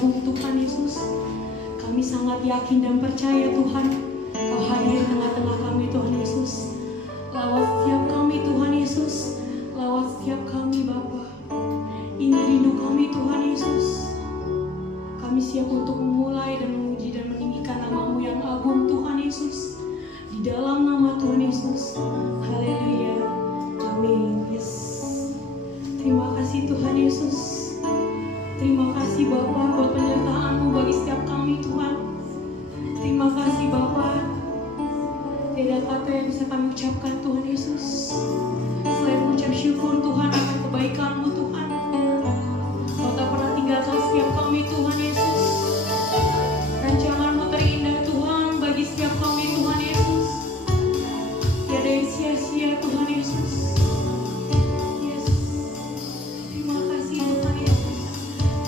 agung Tuhan Yesus. Kami sangat yakin dan percaya Tuhan, Kau hadir di tengah-tengah kami Tuhan Yesus. Lawat setiap kami Tuhan Yesus, lawat setiap kami Bapa. Ini rindu kami Tuhan Yesus. Kami siap untuk memulai dan memuji dan meninggikan nama-Mu yang agung Tuhan Yesus. Di dalam nama Tuhan Yesus. Haleluya. Amin. Yes. Terima kasih Tuhan Yesus. Terima kasih Bapa buat penyertaan-Mu bagi setiap kami Tuhan. Terima kasih Bapa. Tidak ada kata yang bisa kami ucapkan Tuhan Yesus selain mengucap syukur Tuhan akan kebaikan-Mu Tuhan. Kau tak pernah tinggalkan setiap kami Tuhan Yesus. Rancangan-Mu terindah Tuhan bagi setiap kami Tuhan Yesus. Tiada yang sia-sia Tuhan Yesus. Yes. Terima kasih Tuhan Yesus.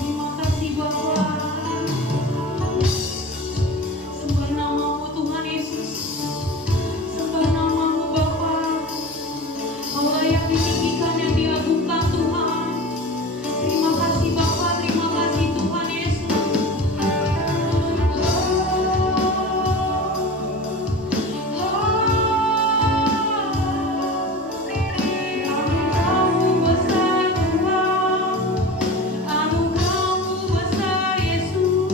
Terima kasih Bapa. Sembah nama-Mu Tuhan Yesus. Sembah nama-Mu Bapa. Kau layak ditinggikan dan diagungkan Tuhan. Terima kasih Bapa. Terima kasih Tuhan Yesus. Anugerah-Mu besar Tuhan. Anugerah-Mu besar Yesus.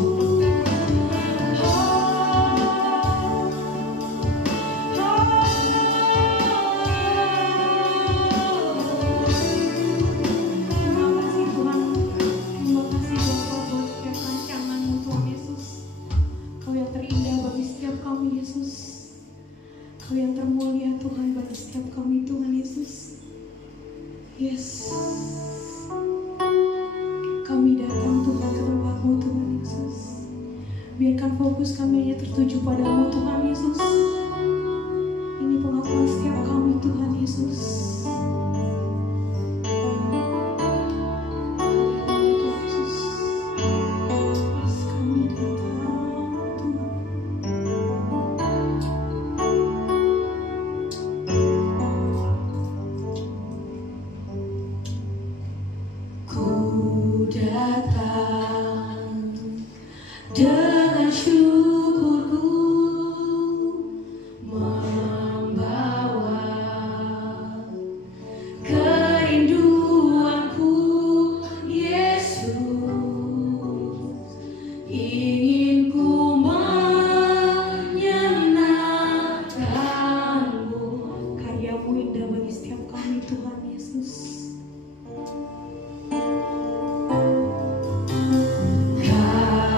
Terima kasih Tuhan. Terima kasih Bapa buat setiap rancangan-Mu Tuhan Yesus. Kau yang terindah bagi setiap kami Yesus. Kau yang termulia Tuhan bagi setiap kami Tuhan Yesus. Yes. Kami datang Tuhan ke tempat-Mu Tuhan Yesus. Biarkan fokus kami hanya tertuju pada-Mu Tuhan Yesus. Ini pengakuan setiap kami Tuhan Yesus. Haleluya Tuhan Yesus. Yes, kami datang Tuhan. Ku datang dengan syukurku, membawa kerinduanku, Yesus. Ingin ku menyenangkan-Mu. Karya-Mu indah bagi setiap kami Tuhan Yesus.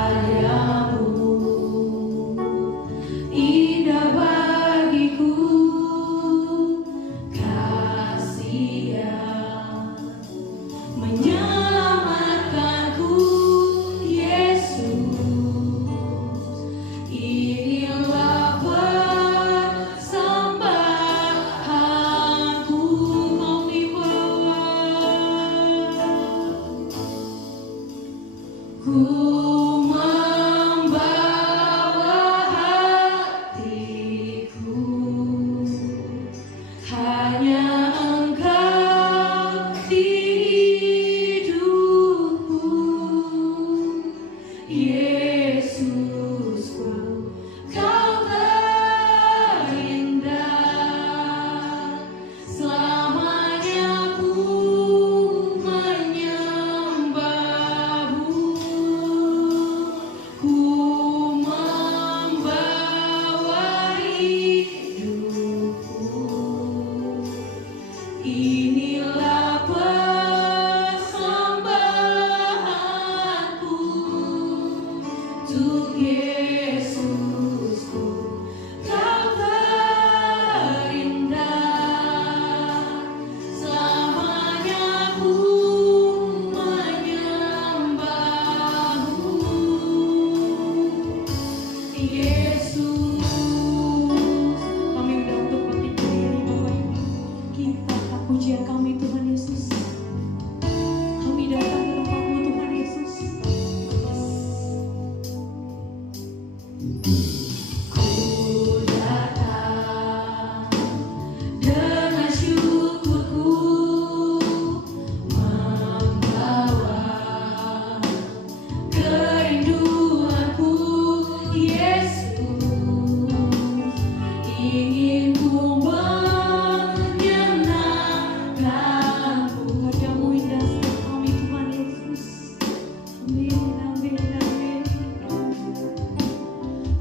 Karya-Mu indah bagiku, kasih yang menyelamatkanku, Yesus. Inilah persembahanku, Kau dibawa. Ku membawa hatiku, hanya Engkau di hidupku, Yesusku. Kau terindah, selamanya ku menyembah-Mu. Amin, amin, amin.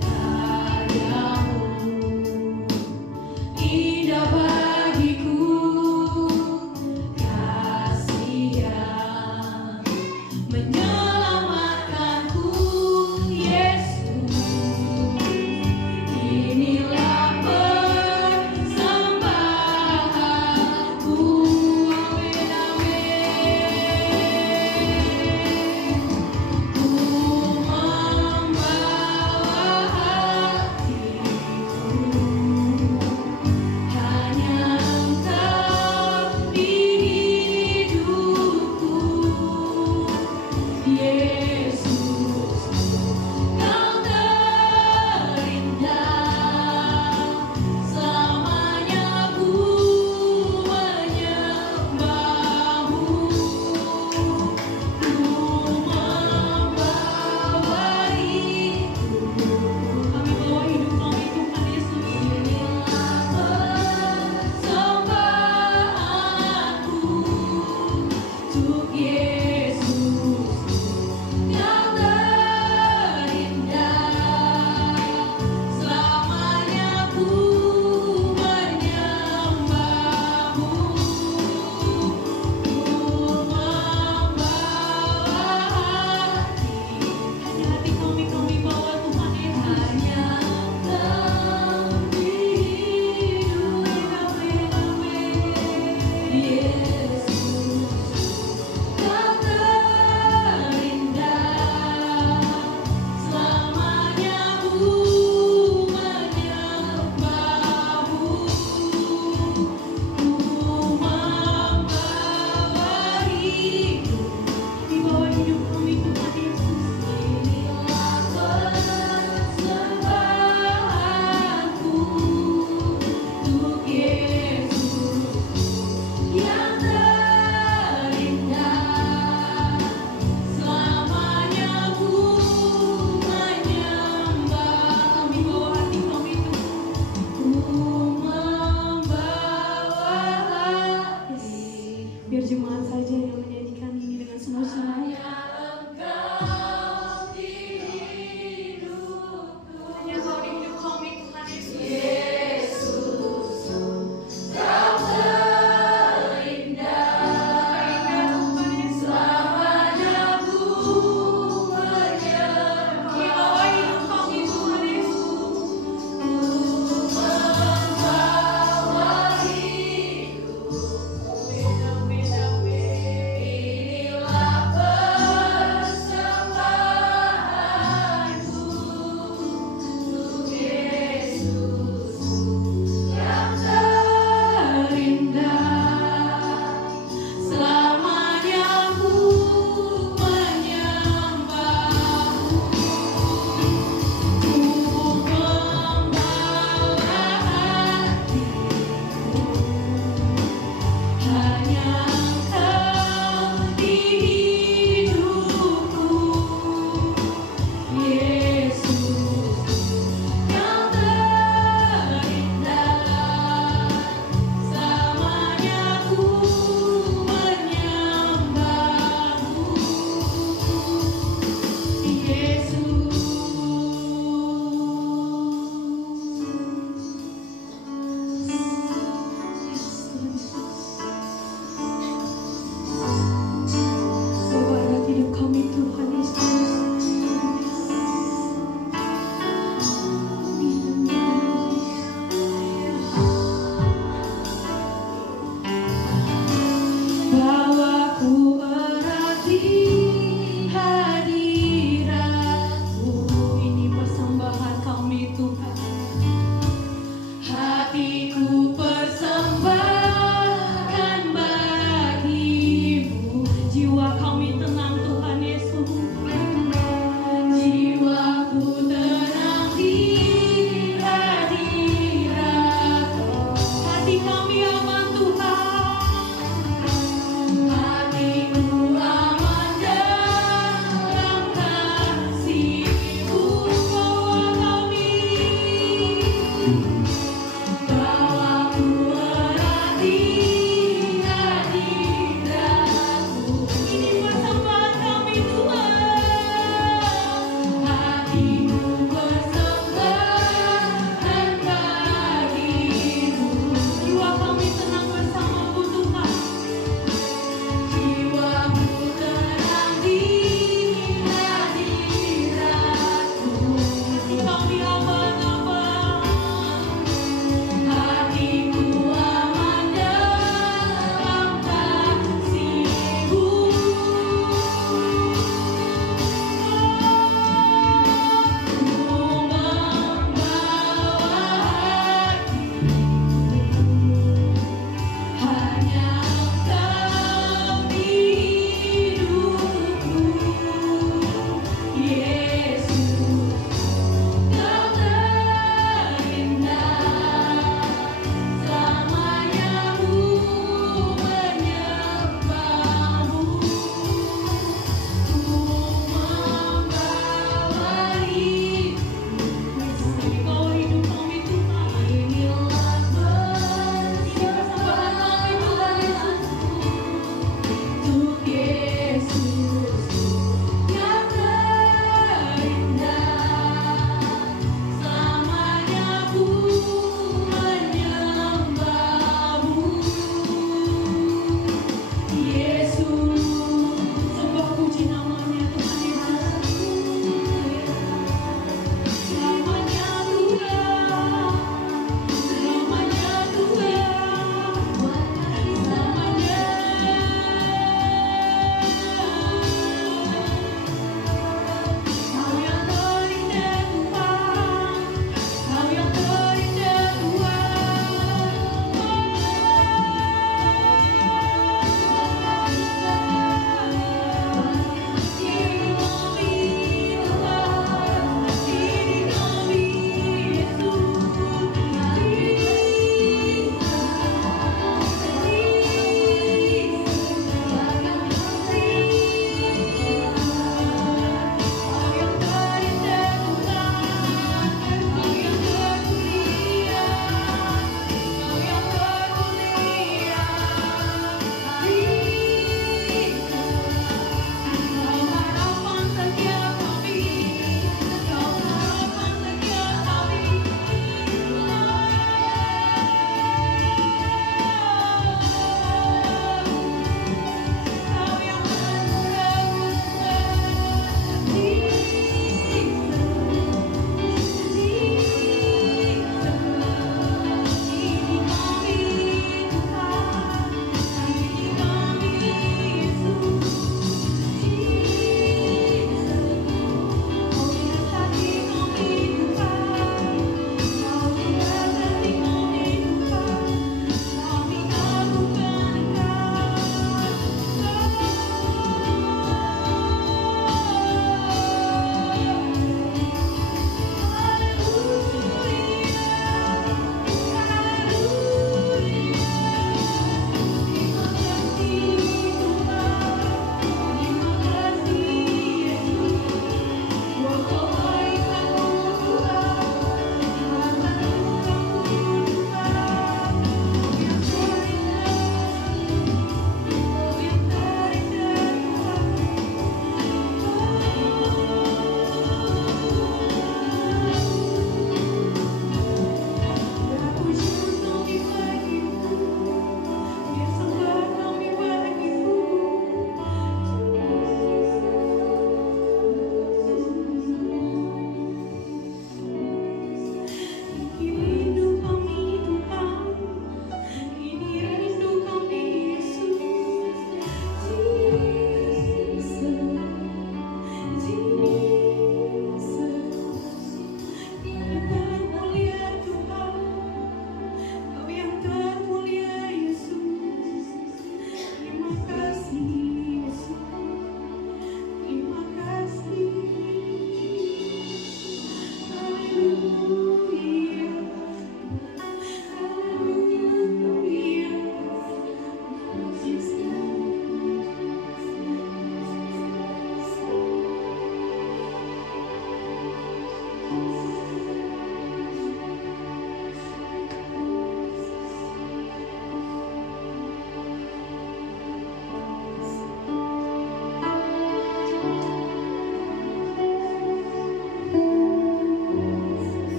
Karyamu indah bagiku, kasih yang menyelamatkanku, Yesus. Inilah persembahanku. Amin, amin. Ku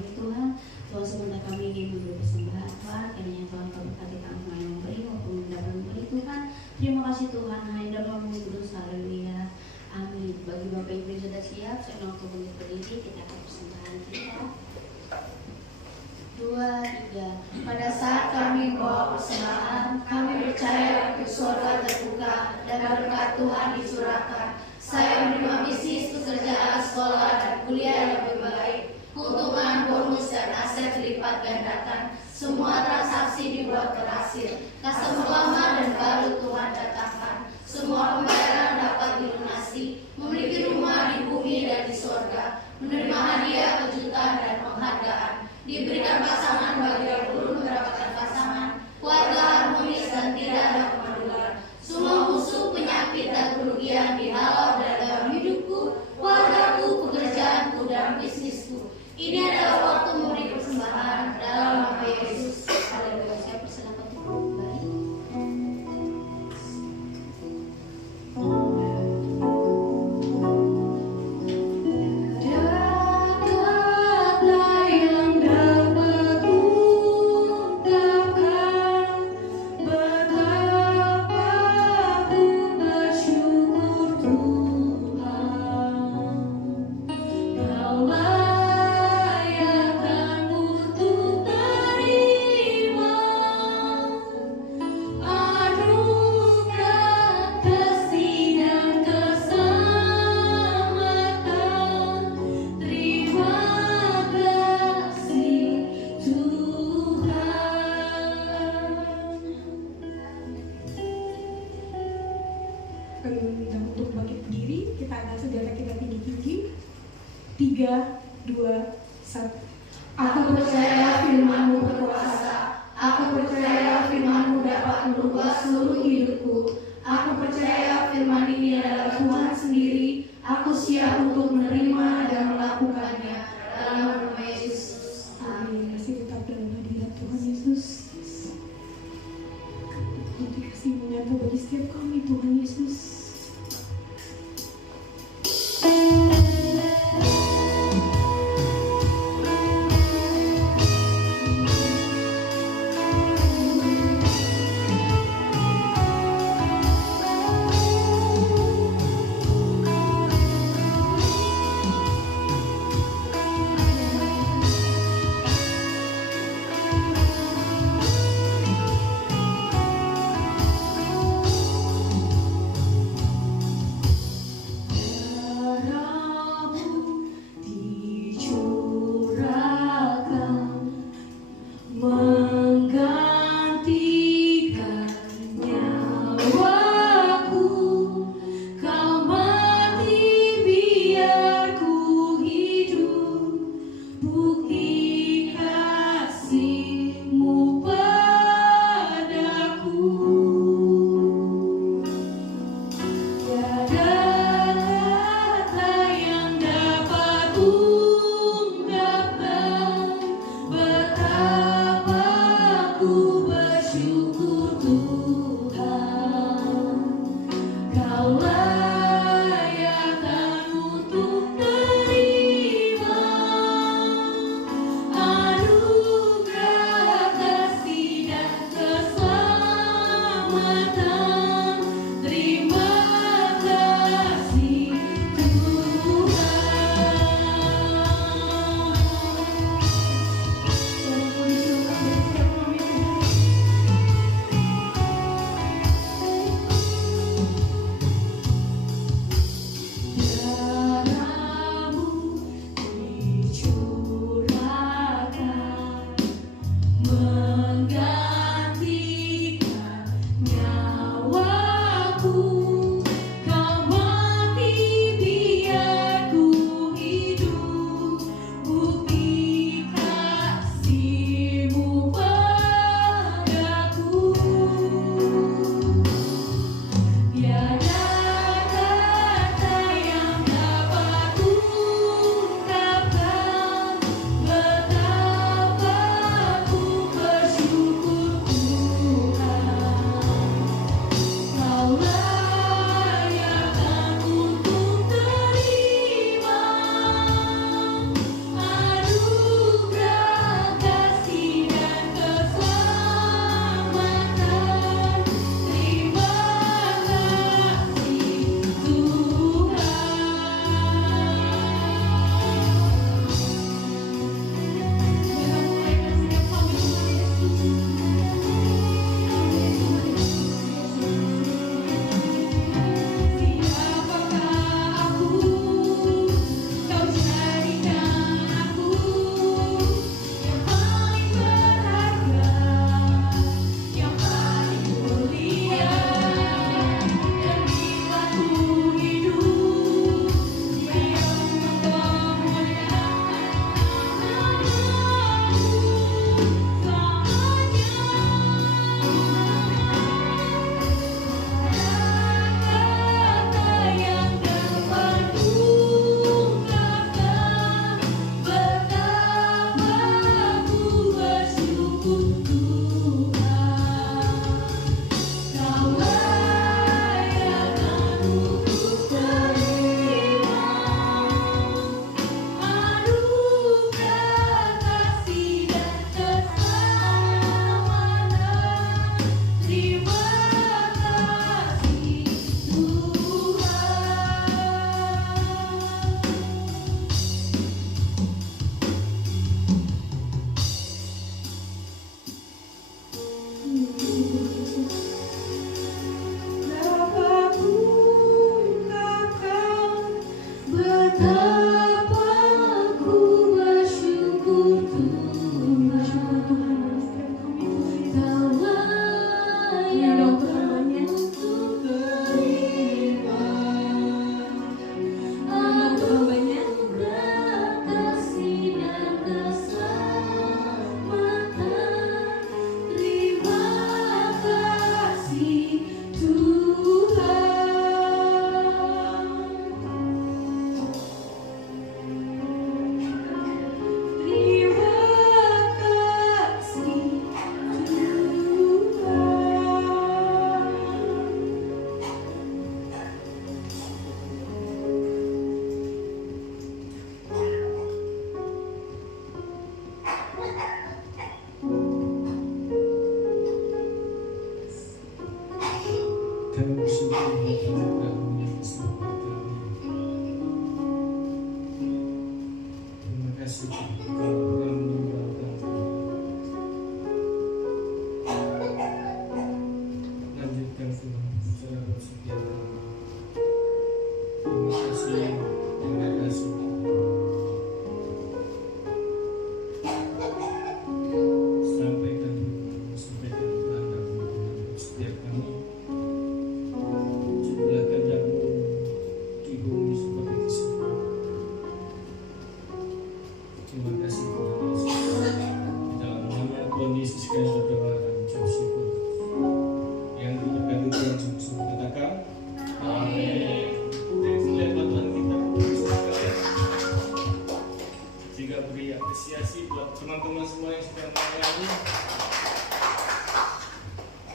kami Tuhan. Tuhan sebentar kami ingin memberi persembahan Tuhan, kiranya Tuhan kau berkati kami yang memberi maupun mendapat memberi Tuhan. Terima kasih Tuhan, hanya dalam nama Kudus, haleluya, amin. Bagi Bapak Ibu yang sudah siap, saya untuk berdiri, kita akan persembahan kita. 2, 3. Pada saat kami membawa persembahan, kami percaya untuk surga terbuka dan berkat Tuhan dicurahkan. Saya menerima bisnis, pekerjaan, sekolah, dan kuliah yang lebih baik. Keuntungan, bonus, dan aset dilipat gandakan. Semua transaksi dibuat berhasil. Customer lama dan baru Tuhan datangkan. Semua pembayaran dapat dilunasi. Memiliki rumah di bumi dan di sorga. Menerima hadiah, kejutan, dan penghargaan. Diberikan pasangan bagi yang belum mendapatkan pasangan. Keluarga harmonis dan tidak ada kemandulan. Semua musuh, penyakit, dan kerugian dihalau dari dalam hidupku, keluargaku, pekerjaanku, dan bisnisku. Ini adalah waktu memberi persembahan dalam nama Yesus. Haleluya. Saya persilakan untuk kembali. Untuk bangkit berdiri, kita angkat saudara kita tinggi-tinggi. 3, 2, 1. Aku percaya firman-Mu berkuasa. Aku percaya firman-Mu dapat merubah seluruh hidupku. Aku percaya firman ini adalah Tuhan sendiri. Aku siap untuk menerima dan melakukannya. Dalam nama Yesus. Amin. Masih tetap dalam hadirat Tuhan Yesus. Untuk kasih menyatu bagi setiap kami Tuhan Yesus.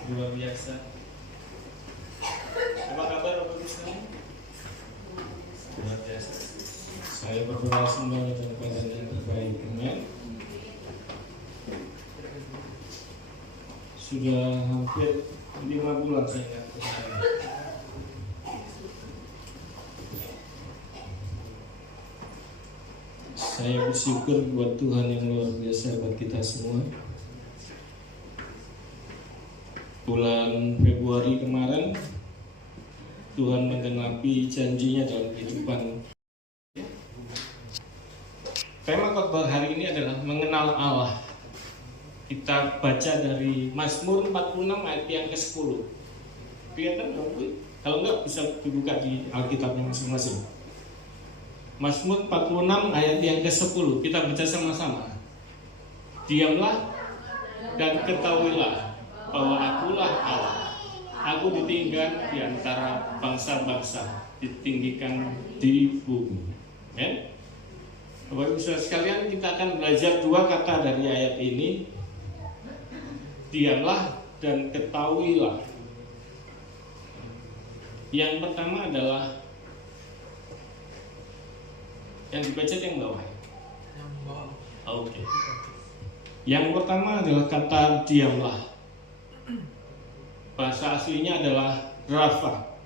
Luar biasa. Apa kabar Bapak Ibu sekalian? Luar biasa. Saya berdoa semoga dalam keadaan yang terbaik. Amin. Sudah hampir 5 bulan saya nggak kesana. Saya bersyukur buat Tuhan yang luar biasa buat kita semua. Bulan Februari kemarin Tuhan menggenapi janjinya dalam kehidupan. Tema khotbah hari ini adalah mengenal Allah. Kita baca dari Mazmur 46 ayat yang ke-10. Kelihatan dong, Bu? Kalau enggak bisa dibuka di Alkitabnya masing-masing. Mazmur 46 ayat yang ke-10. Kita baca sama-sama. Diamlah dan ketahuilah bahwa akulah Allah. Aku ditinggikan di antara bangsa-bangsa, ditinggikan di bumi. Amen. Bapak Ibu Saudara sekalian, kita akan belajar 2 kata dari ayat ini. Diamlah dan ketahuilah. Yang pertama adalah yang dibaca yang bawah. Oke. Yang pertama adalah kata diamlah. Bahasa aslinya adalah rafa.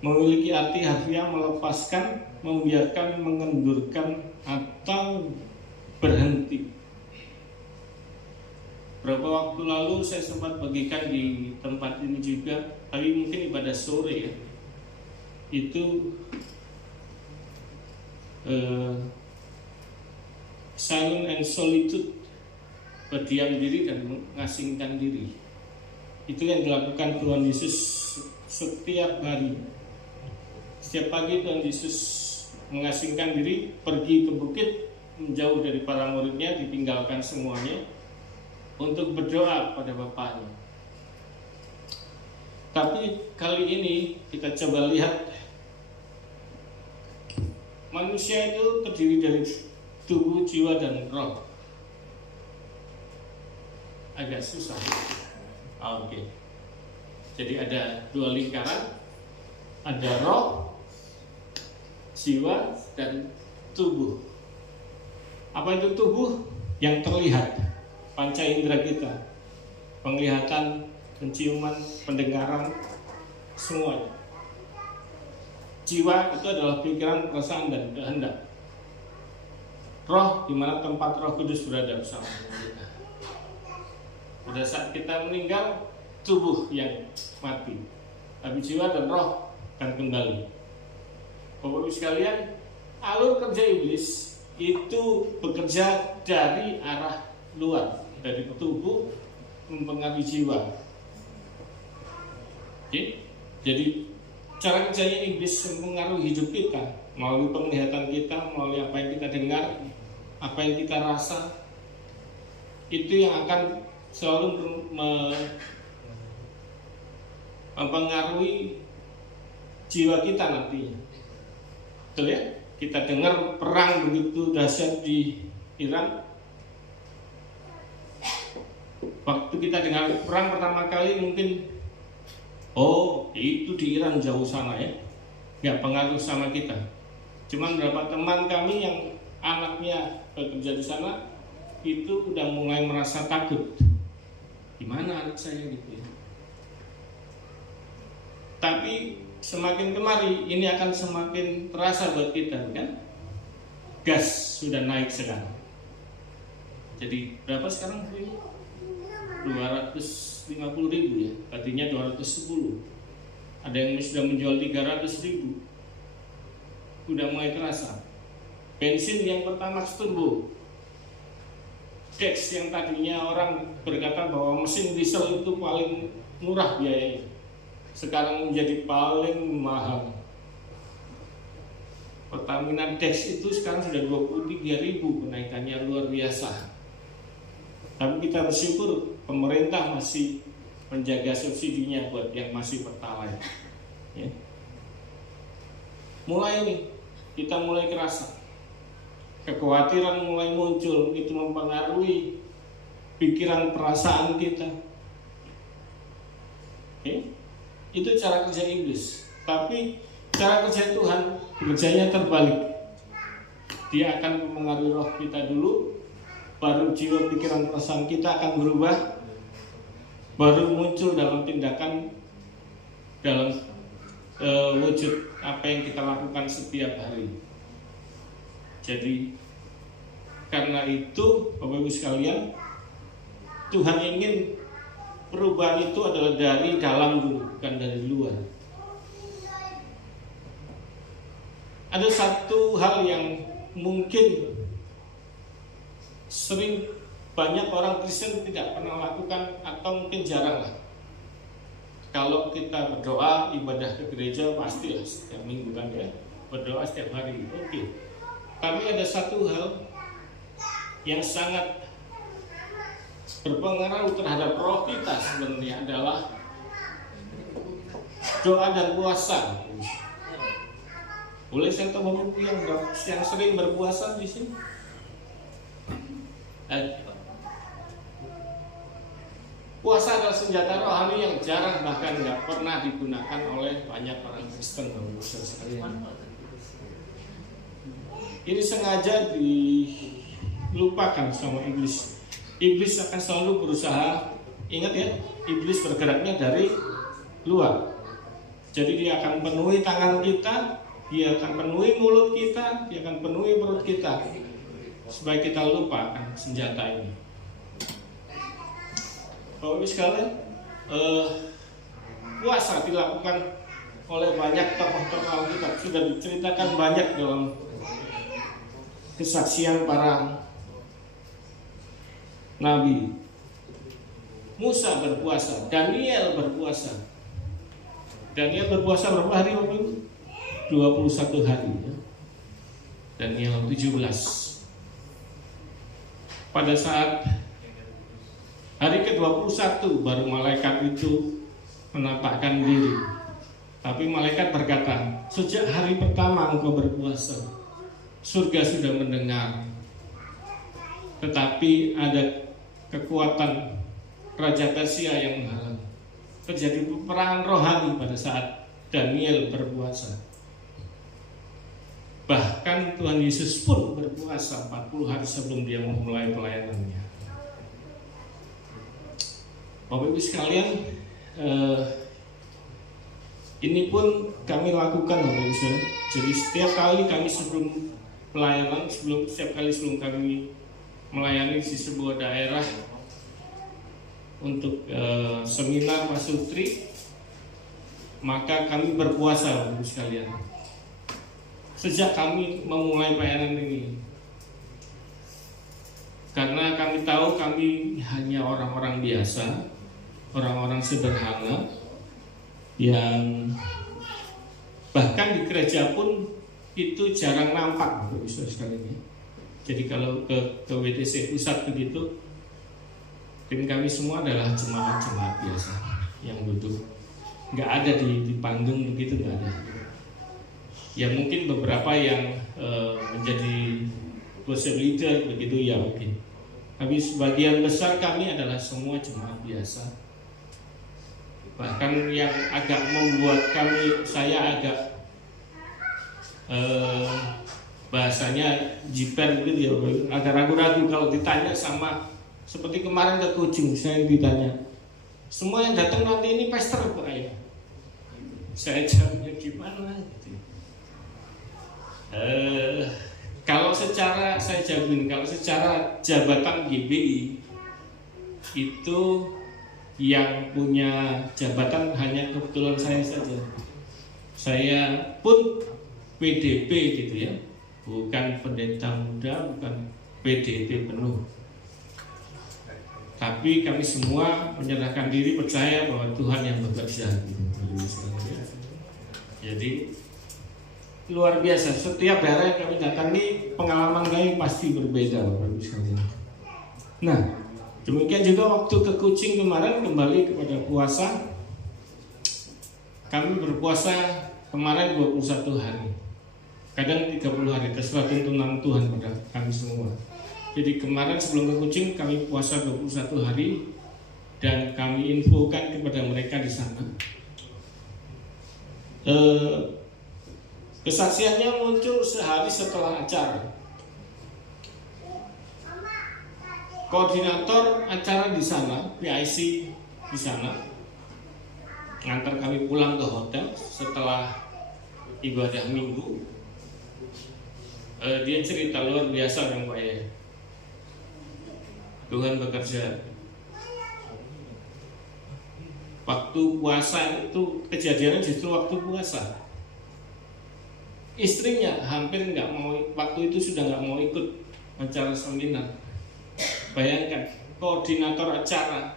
Memiliki arti harfiah melepaskan, membiarkan, mengendurkan, atau berhenti. Berapa waktu lalu saya sempat bagikan di tempat ini juga, tapi mungkin ibadah sore ya. Itu silent and solitude, berdiam diri dan mengasingkan diri. Itu yang dilakukan Tuhan Yesus setiap hari. Setiap pagi Tuhan Yesus mengasingkan diri, pergi ke bukit, menjauh dari para muridnya, ditinggalkan semuanya untuk berdoa pada Bapaknya. Tapi kali ini kita coba lihat, manusia itu terdiri dari tubuh, jiwa, dan roh. Agak susah. Oke. Jadi ada 2 lingkaran, ada roh, jiwa, dan tubuh. Apa itu tubuh? Yang terlihat, panca indera kita, penglihatan, penciuman, pendengaran, semuanya. Jiwa itu adalah pikiran, perasaan, dan kehendak. Roh, di mana tempat Roh Kudus berada bersama kita. Pada saat kita meninggal, tubuh yang mati, tapi jiwa dan roh akan kembali. Bapak Ibu sekalian, alur kerja iblis itu bekerja dari arah luar, dari tubuh mempengaruhi jiwa. Oke? Jadi cara kerjanya iblis mempengaruhi hidup kita melalui penglihatan kita, melalui apa yang kita dengar, apa yang kita rasa. Itu yang akan selalu mempengaruhi jiwa kita nantinya. Betul ya? Kita dengar perang begitu dahsyat di Iran. Waktu kita dengar perang pertama kali mungkin, oh itu di Iran jauh sana ya, nggak pengaruh sama kita. Cuman beberapa teman kami yang anaknya bekerja di sana itu udah mulai merasa takut. Gimana anak saya gitu ya? Tapi semakin kemari ini akan semakin terasa buat kita, kan? Gas sudah naik sekarang. Jadi berapa sekarang? 250.000 ya, tadinya 210. Ada yang sudah menjual 300.000. Udah mulai terasa. Bensin yang Pertamax turbo, Dex yang tadinya orang berkata bahwa mesin diesel itu paling murah biayanya, sekarang menjadi paling mahal. Pertamina Dex itu sekarang sudah 23.000, kenaikannya luar biasa. Tapi kita bersyukur pemerintah masih menjaga subsidinya buat yang masih pertalite. Ya. Mulai nih, kita mulai kerasa. Kekhawatiran mulai muncul, itu mempengaruhi pikiran perasaan kita. Okay? Itu cara kerja iblis. Tapi cara kerja Tuhan kerjanya terbalik. Dia akan mempengaruhi roh kita dulu, baru jiwa pikiran perasaan kita akan berubah, baru muncul dalam tindakan, dalam wujud apa yang kita lakukan setiap hari. Jadi karena itu Bapak Ibu sekalian, Tuhan ingin perubahan itu adalah dari dalam dulu, bukan dari luar. Ada satu hal yang mungkin sering banyak orang Kristen tidak pernah lakukan, atau mungkin jarang lah. Kalau kita berdoa, ibadah ke gereja pastilah setiap minggu kan ya, berdoa setiap hari, oke. Tapi ada satu hal yang sangat berpengaruh terhadap roh kita sebenarnya adalah doa dan puasa. Boleh saya tahu Bapak yang sering berpuasa di sini? Puasa adalah senjata rohani yang jarang, bahkan nggak pernah digunakan oleh banyak orang Kristen. Ini sengaja dilupakan sama iblis. Iblis akan selalu berusaha, ingat ya, iblis bergeraknya dari luar. Jadi dia akan penuhi tangan kita, dia akan penuhi mulut kita, dia akan penuhi perut kita, supaya kita lupakan senjata ini. Bapak Ibu sekalian, puasa dilakukan oleh banyak tokoh-tokoh Alkitab, sudah diceritakan banyak dalam kesaksian para nabi. Musa berpuasa, Daniel berpuasa. Daniel berpuasa berapa hari Bapak Ibu? 21 hari ya. Daniel 17. Pada saat hari ke-21 baru malaikat itu menampakkan diri. Tapi malaikat berkata, sejak hari pertama engkau berpuasa, surga sudah mendengar. Tetapi ada kekuatan Raja Persia yang menghalang. Terjadi peperangan rohani pada saat Daniel berpuasa. Bahkan Tuhan Yesus pun berpuasa 40 hari sebelum dia memulai pelayanannya. Bapak Ibu sekalian, ini pun kami lakukan Bapak Ibu sekalian. Jadi setiap kali kami sebelum pelayanan, setiap kali sebelum kami melayani di sebuah daerah untuk seminar pasutri, maka kami berpuasa Bapak Ibu sekalian. Sejak kami memulai pelayanan ini, karena kami tahu kami hanya orang-orang biasa, orang-orang sederhana, yang bahkan di gereja pun itu jarang nampak Bapak Ibu sekalian. Jadi kalau ke WTC pusat begitu, tim kami semua adalah jemaat-jemaat biasa yang duduk, nggak ada di panggung begitu, nggak ada. Ya mungkin beberapa yang menjadi worship leader begitu ya mungkin. Tapi sebagian besar kami adalah semua jemaat biasa. Bahkan yang agak membuat saya agak bahasanya jiper gitu ya, agak ragu-ragu kalau ditanya sama seperti kemarin ke Kucing, saya ditanya, semua yang datang nanti ini pastor apa ya? saya jawabnya gimana gitu. Kalau secara saya jawabin, kalau secara jabatan GBI itu yang punya jabatan hanya kebetulan saya saja. Saya pun PDP gitu ya, bukan pendeta muda, bukan PDP penuh. Tapi kami semua menyerahkan diri, percaya bahwa Tuhan yang bekerja gitu. Jadi luar biasa, setiap daerah yang kami datangi pengalaman kami pasti berbeda. Nah, demikian juga waktu ke Kucing kemarin, kembali kepada puasa. Kami berpuasa kemarin 21 hari, kadang 30 hari, terserah tuntunan Tuhan pada kami semua. Jadi kemarin sebelum ke Kucing kami puasa 21 hari dan kami infokan kepada mereka di sana. Kesaksiannya muncul sehari setelah acara. Koordinator acara di sana, PIC di sana, ngantar kami pulang ke hotel setelah ibadah minggu. Dia cerita luar biasa yang Pak ya. Tuhan bekerja. Waktu puasa itu kejadiannya justru waktu puasa. Istrinya hampir nggak mau, waktu itu sudah nggak mau ikut acara seminar. Bayangkan, koordinator acara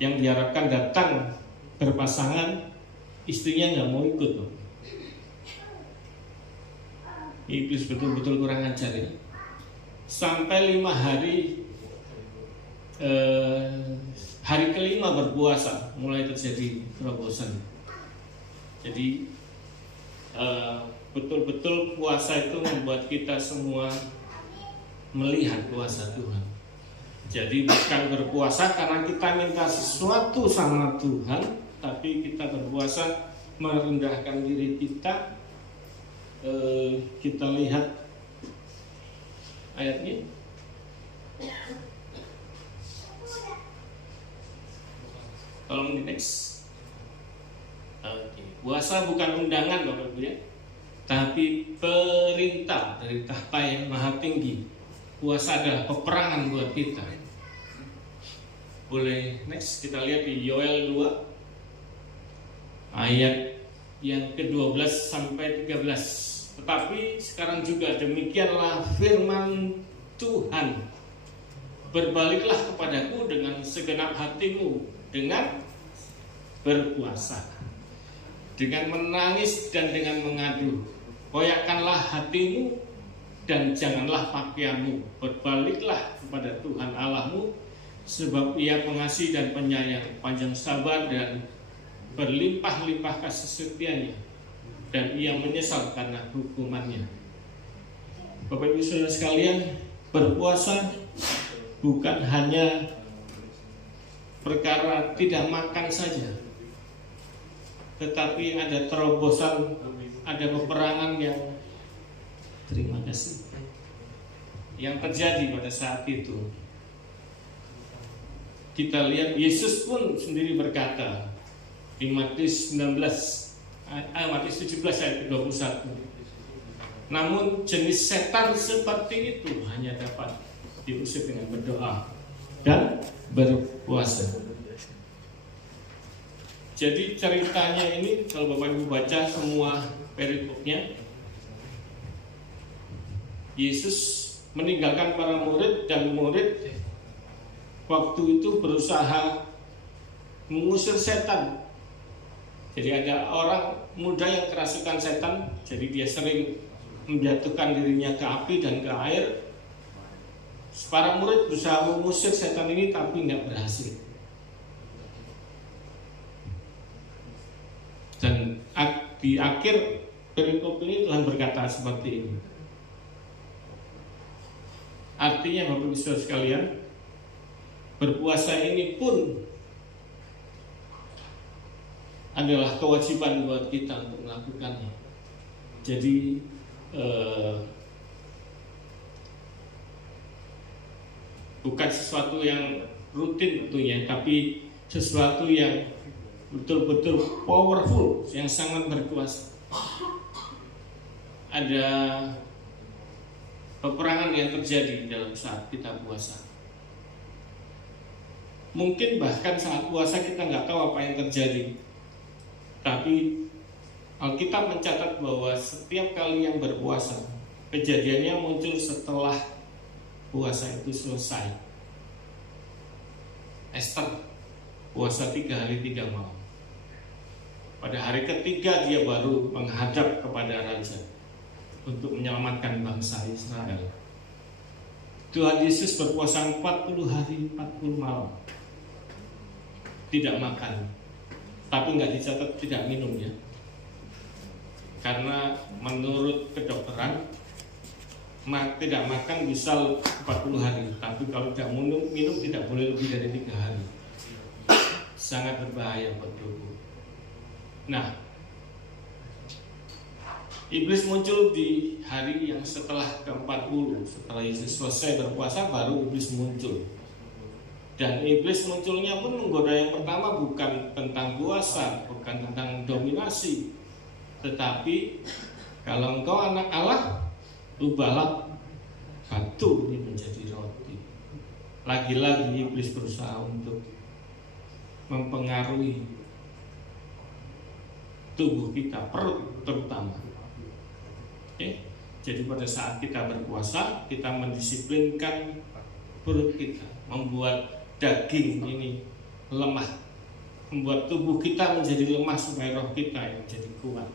yang diharapkan datang berpasangan, istrinya nggak mau ikut loh. Iblis betul-betul kurang ajar ya. Sampai 5 hari, hari kelima berpuasa mulai terjadi terobosan. Jadi betul-betul puasa itu membuat kita semua melihat kuasa Tuhan. Jadi bukan berpuasa karena kita minta sesuatu sama Tuhan, tapi kita berpuasa merendahkan diri kita. Kita lihat ayatnya. Tolong di next. Puasa bukan undangan Bapak Ibu ya, tapi perintah dari tahta yang maha tinggi. Puasa adalah peperangan buat kita. Boleh next, kita lihat di Yoel 2 ayat yang ke-12 sampai 13. Tetapi sekarang juga demikianlah firman Tuhan, berbaliklah kepadaku dengan segenap hatimu, dengan berpuasa, dengan menangis dan dengan mengadu. Koyakkanlah hatimu dan janganlah pakaianmu. Berbaliklah kepada Tuhan Allahmu, sebab Ia pengasih dan penyayang, panjang sabar dan berlimpah-limpah kasih setianya, dan Ia menyesal karena hukumannya. Bapak Ibu Saudara sekalian, berpuasa bukan hanya perkara tidak makan saja, tetapi ada terobosan, ada peperangan yang terima kasih yang terjadi pada saat itu. Kita lihat Yesus pun sendiri berkata di Matius 17 ayat 21. Namun jenis setan seperti itu hanya dapat diusir dengan berdoa dan berpuasa. Jadi ceritanya ini kalau Bapak Ibu baca semua perikopnya, Yesus meninggalkan para murid dan murid waktu itu berusaha mengusir setan. Jadi ada orang muda yang kerasukan setan, jadi dia sering menjatuhkan dirinya ke api dan ke air. Para murid berusaha mengusir setan ini tapi nggak berhasil. Dan di akhir perikop ini Tuhan berkata seperti ini. Artinya Bapak Ibu Saudara sekalian, berpuasa ini pun adalah kewajiban buat kita untuk melakukannya. Jadi bukan sesuatu yang rutin tentunya, tapi sesuatu yang betul-betul powerful, yang sangat berkuasa. Ada peperangan yang terjadi dalam saat kita puasa. Mungkin bahkan saat puasa kita nggak tahu apa yang terjadi, tapi Alkitab mencatat bahwa setiap kali yang berpuasa, kejadiannya muncul setelah puasa itu selesai. Esther puasa 3 hari 3 malam. Pada hari ketiga dia baru menghadap kepada raja untuk menyelamatkan bangsa Israel. Tuhan Yesus berpuasa 40 hari 40 malam, tidak makan, tapi nggak dicatat tidak minum ya. Karena menurut kedokteran tidak makan bisa 40 hari, tapi kalau tidak minum tidak boleh lebih dari 3 hari. Sangat berbahaya buat tubuh. Nah, iblis muncul di hari yang setelah ke-40. Setelah Yesus selesai berpuasa, baru iblis muncul. Dan iblis munculnya pun menggoda yang pertama bukan tentang puasa, bukan tentang dominasi, tetapi kalau engkau anak Allah, ubahlah batu ini menjadi roti. Lagi-lagi iblis berusaha untuk mempengaruhi tubuh kita, perut terutama. Oke? Jadi pada saat kita berpuasa, kita mendisiplinkan perut kita, membuat daging ini lemah, membuat tubuh kita menjadi lemah supaya roh kita yang menjadi kuat.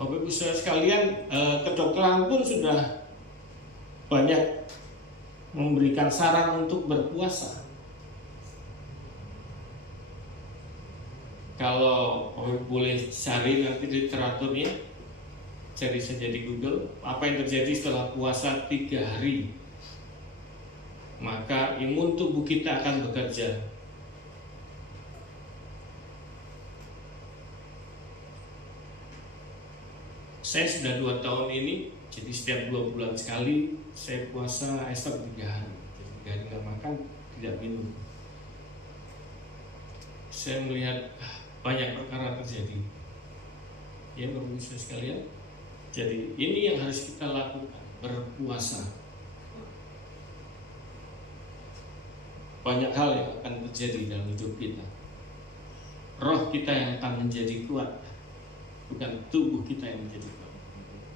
Bapak Ibu Saudara sekalian, kedokteran pun sudah banyak memberikan saran untuk berpuasa. Kalau boleh cari nanti literaturnya, cari saja di Google apa yang terjadi setelah puasa 3 hari. Maka imun tubuh kita akan bekerja. Saya sudah 2 tahun ini, jadi setiap 2 bulan sekali saya puasa Esther 3 hari. Jadi 3 hari nggak makan, tidak minum. Saya melihat banyak perkara terjadi. Ya Bapak Ibu Saudara sekalian, jadi ini yang harus kita lakukan, berpuasa. Banyak hal yang akan terjadi dalam hidup kita. Roh kita yang akan menjadi kuat, bukan tubuh kita yang menjadi kuat,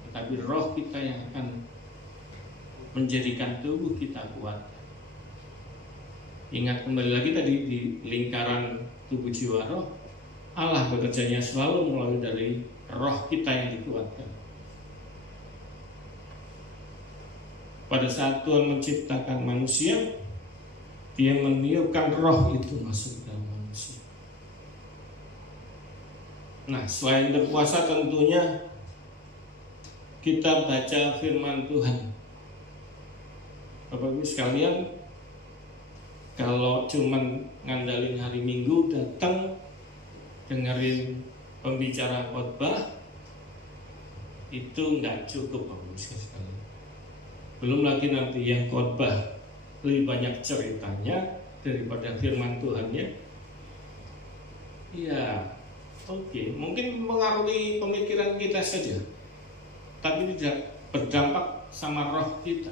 tetapi roh kita yang akan menjadikan tubuh kita kuat. Ingat kembali lagi tadi di lingkaran tubuh jiwa roh, Allah bekerjanya selalu melalui dari roh kita yang dikuatkan. Pada saat Tuhan menciptakan manusia, Dia meniupkan roh itu masuk dalam manusia. Nah, selain berpuasa tentunya kita baca firman Tuhan. Bapak Ibu sekalian, kalau cuman ngandalin hari Minggu datang dengerin pembicara khotbah itu nggak cukup, Bapak Ibu sekalian. Belum lagi nanti yang khotbah lebih banyak ceritanya daripada firman Tuhannya. Ya, oke, mungkin mempengaruhi pemikiran kita saja, tapi tidak berdampak sama roh kita.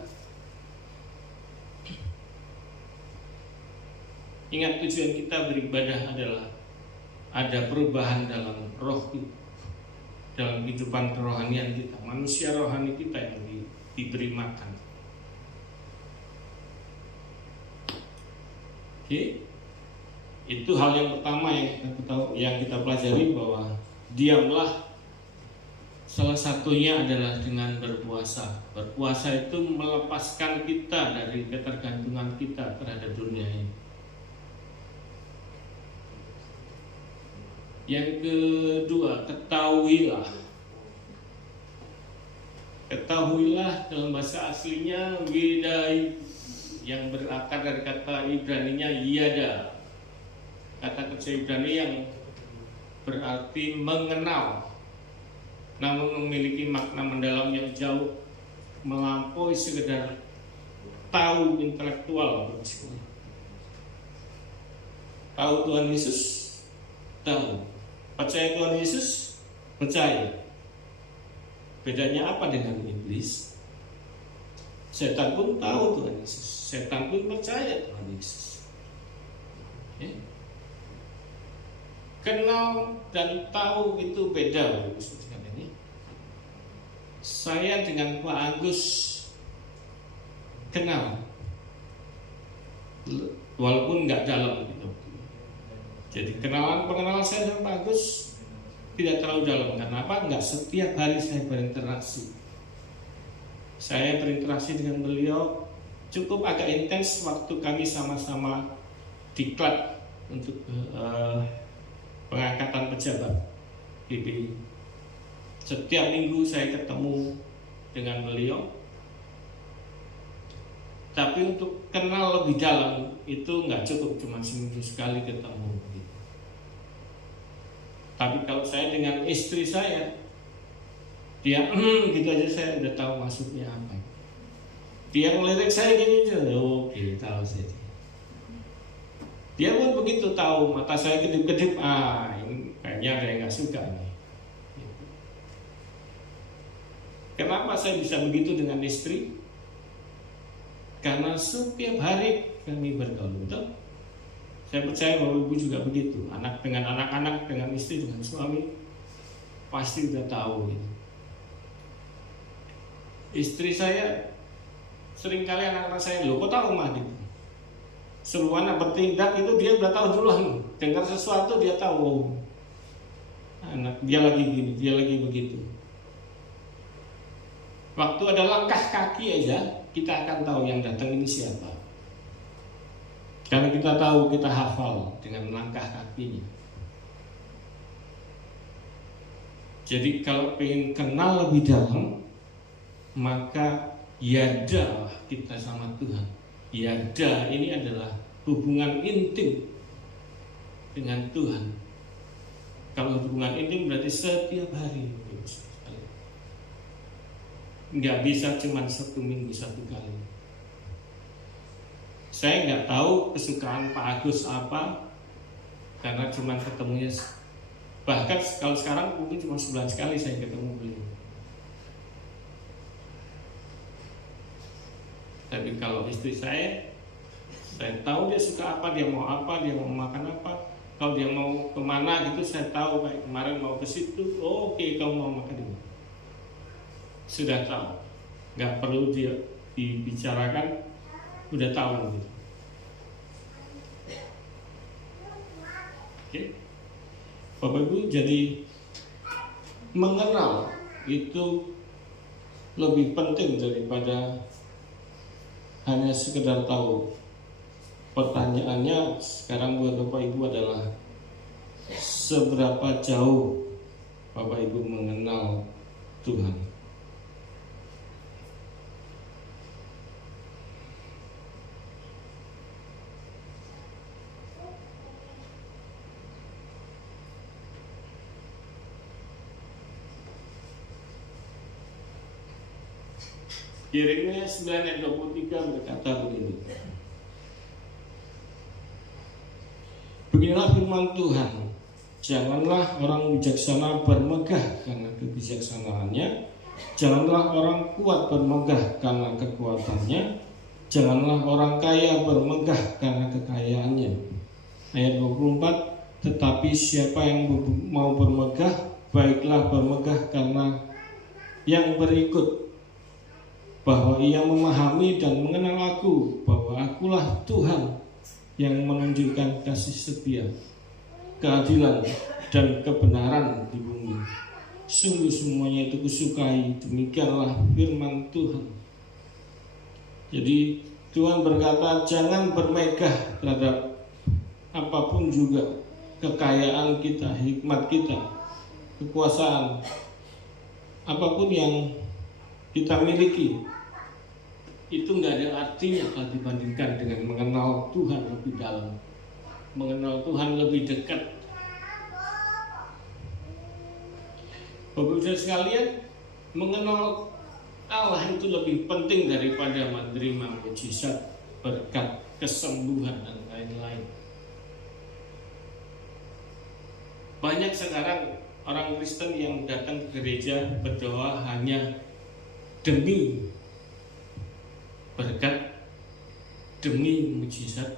Ingat, tujuan kita beribadah adalah ada perubahan dalam roh kita, dalam kehidupan kerohanian kita, manusia rohani kita yang diberi makan. Oke, itu hal yang pertama yang kita pelajari, bahwa diamlah salah satunya adalah dengan berpuasa. Berpuasa itu melepaskan kita dari ketergantungan kita terhadap dunia ini. Yang kedua, ketahuilah dalam bahasa aslinya widai, yang berakar dari kata Ibraninya yada, kata kerja Ibrani yang berarti mengenal, namun memiliki makna mendalam yang jauh melampaui sekedar tahu intelektual. Tahu Tuhan Yesus, tahu. Percaya Tuhan Yesus, percaya. Bedanya apa dengan iblis? Setan pun tahu Tuhan Yesus, setan pun percaya Tuhan Yesus. Ya. Kenal dan tahu itu beda, Bapak Ibu sekalian ini. Saya dengan Pak Agus kenal, walaupun nggak dalam gitu. Jadi pengenalan saya dengan Pak Agus tidak terlalu dalam. Karena apa? Nggak setiap hari saya berinteraksi. Saya berinteraksi dengan beliau cukup agak intens waktu kami sama-sama diklat untuk pengangkatan pejabat GBI. Setiap minggu saya ketemu dengan beliau. Tapi untuk kenal lebih dalam itu nggak cukup, cuma seminggu sekali ketemu. Tapi kalau saya dengan istri saya, dia gitu aja saya udah tahu maksudnya apa. Dia ngelirik saya gini aja, oke, tahu saja. Dia pun begitu tahu, mata saya kedip-kedip, ini kayaknya ada yang nggak suka nih. Kenapa saya bisa begitu dengan istri? Karena setiap hari kami bergaul, betul? Saya percaya bahwa ibu juga begitu. Anak dengan anak-anak, dengan istri, dengan suami, pasti udah tahu gitu. Istri saya seringkali anak-anak saya, loh kok tahu mah gitu. Sebelum anak bertindak itu dia udah tahu duluan. Dengar sesuatu dia tahu, oh, anak dia lagi gini, dia lagi begitu. Waktu ada langkah kaki aja, kita akan tahu yang datang ini siapa. Karena kita tahu, kita hafal dengan langkah kakinya. Jadi kalau ingin kenal lebih dalam, maka yada kita sama Tuhan. Yada ini adalah hubungan intim dengan Tuhan. Kalau hubungan intim berarti setiap hari. Nggak bisa cuma 1 minggu 1 kali. Saya nggak tahu kesukaan Pak Agus apa, karena cuma ketemunya, bahkan kalau sekarang mungkin cuma sebulan sekali saya ketemu beliau. Tapi kalau istri saya tahu dia suka apa, dia mau makan apa. Kalau dia mau kemana gitu, saya tahu. Kayak kemarin mau ke situ, oh, oke, kamu mau makan ini. Sudah tahu, nggak perlu dia dibicarakan, udah tahu gitu. Oke. Bapak Ibu, jadi mengenal itu lebih penting daripada hanya sekedar tahu. Pertanyaannya sekarang buat Bapak Ibu adalah seberapa jauh Bapak Ibu mengenal Tuhan? Yeremia 9 ayat 23 berkata begini. Beginilah firman Tuhan, janganlah orang bijaksana bermegah karena kebijaksanaannya, janganlah orang kuat bermegah karena kekuatannya, janganlah orang kaya bermegah karena kekayaannya. Ayat 24, tetapi siapa yang mau bermegah, baiklah bermegah karena yang berikut, bahwa ia memahami dan mengenal aku, bahwa akulah Tuhan yang menunjukkan kasih setia, keadilan dan kebenaran di bumi. Sungguh semuanya itu kusukai, demikianlah firman Tuhan. Jadi Tuhan berkata, jangan bermegah terhadap apapun juga, kekayaan kita, hikmat kita, kekuasaan, apapun yang kita miliki, itu nggak ada artinya kalau dibandingkan dengan mengenal Tuhan lebih dalam, mengenal Tuhan lebih dekat. Bapak Ibu sekalian, mengenal Allah itu lebih penting daripada menerima mujizat, berkat, kesembuhan dan lain-lain. Banyak sekarang orang Kristen yang datang ke gereja berdoa hanya demi berkat, demi mujizat,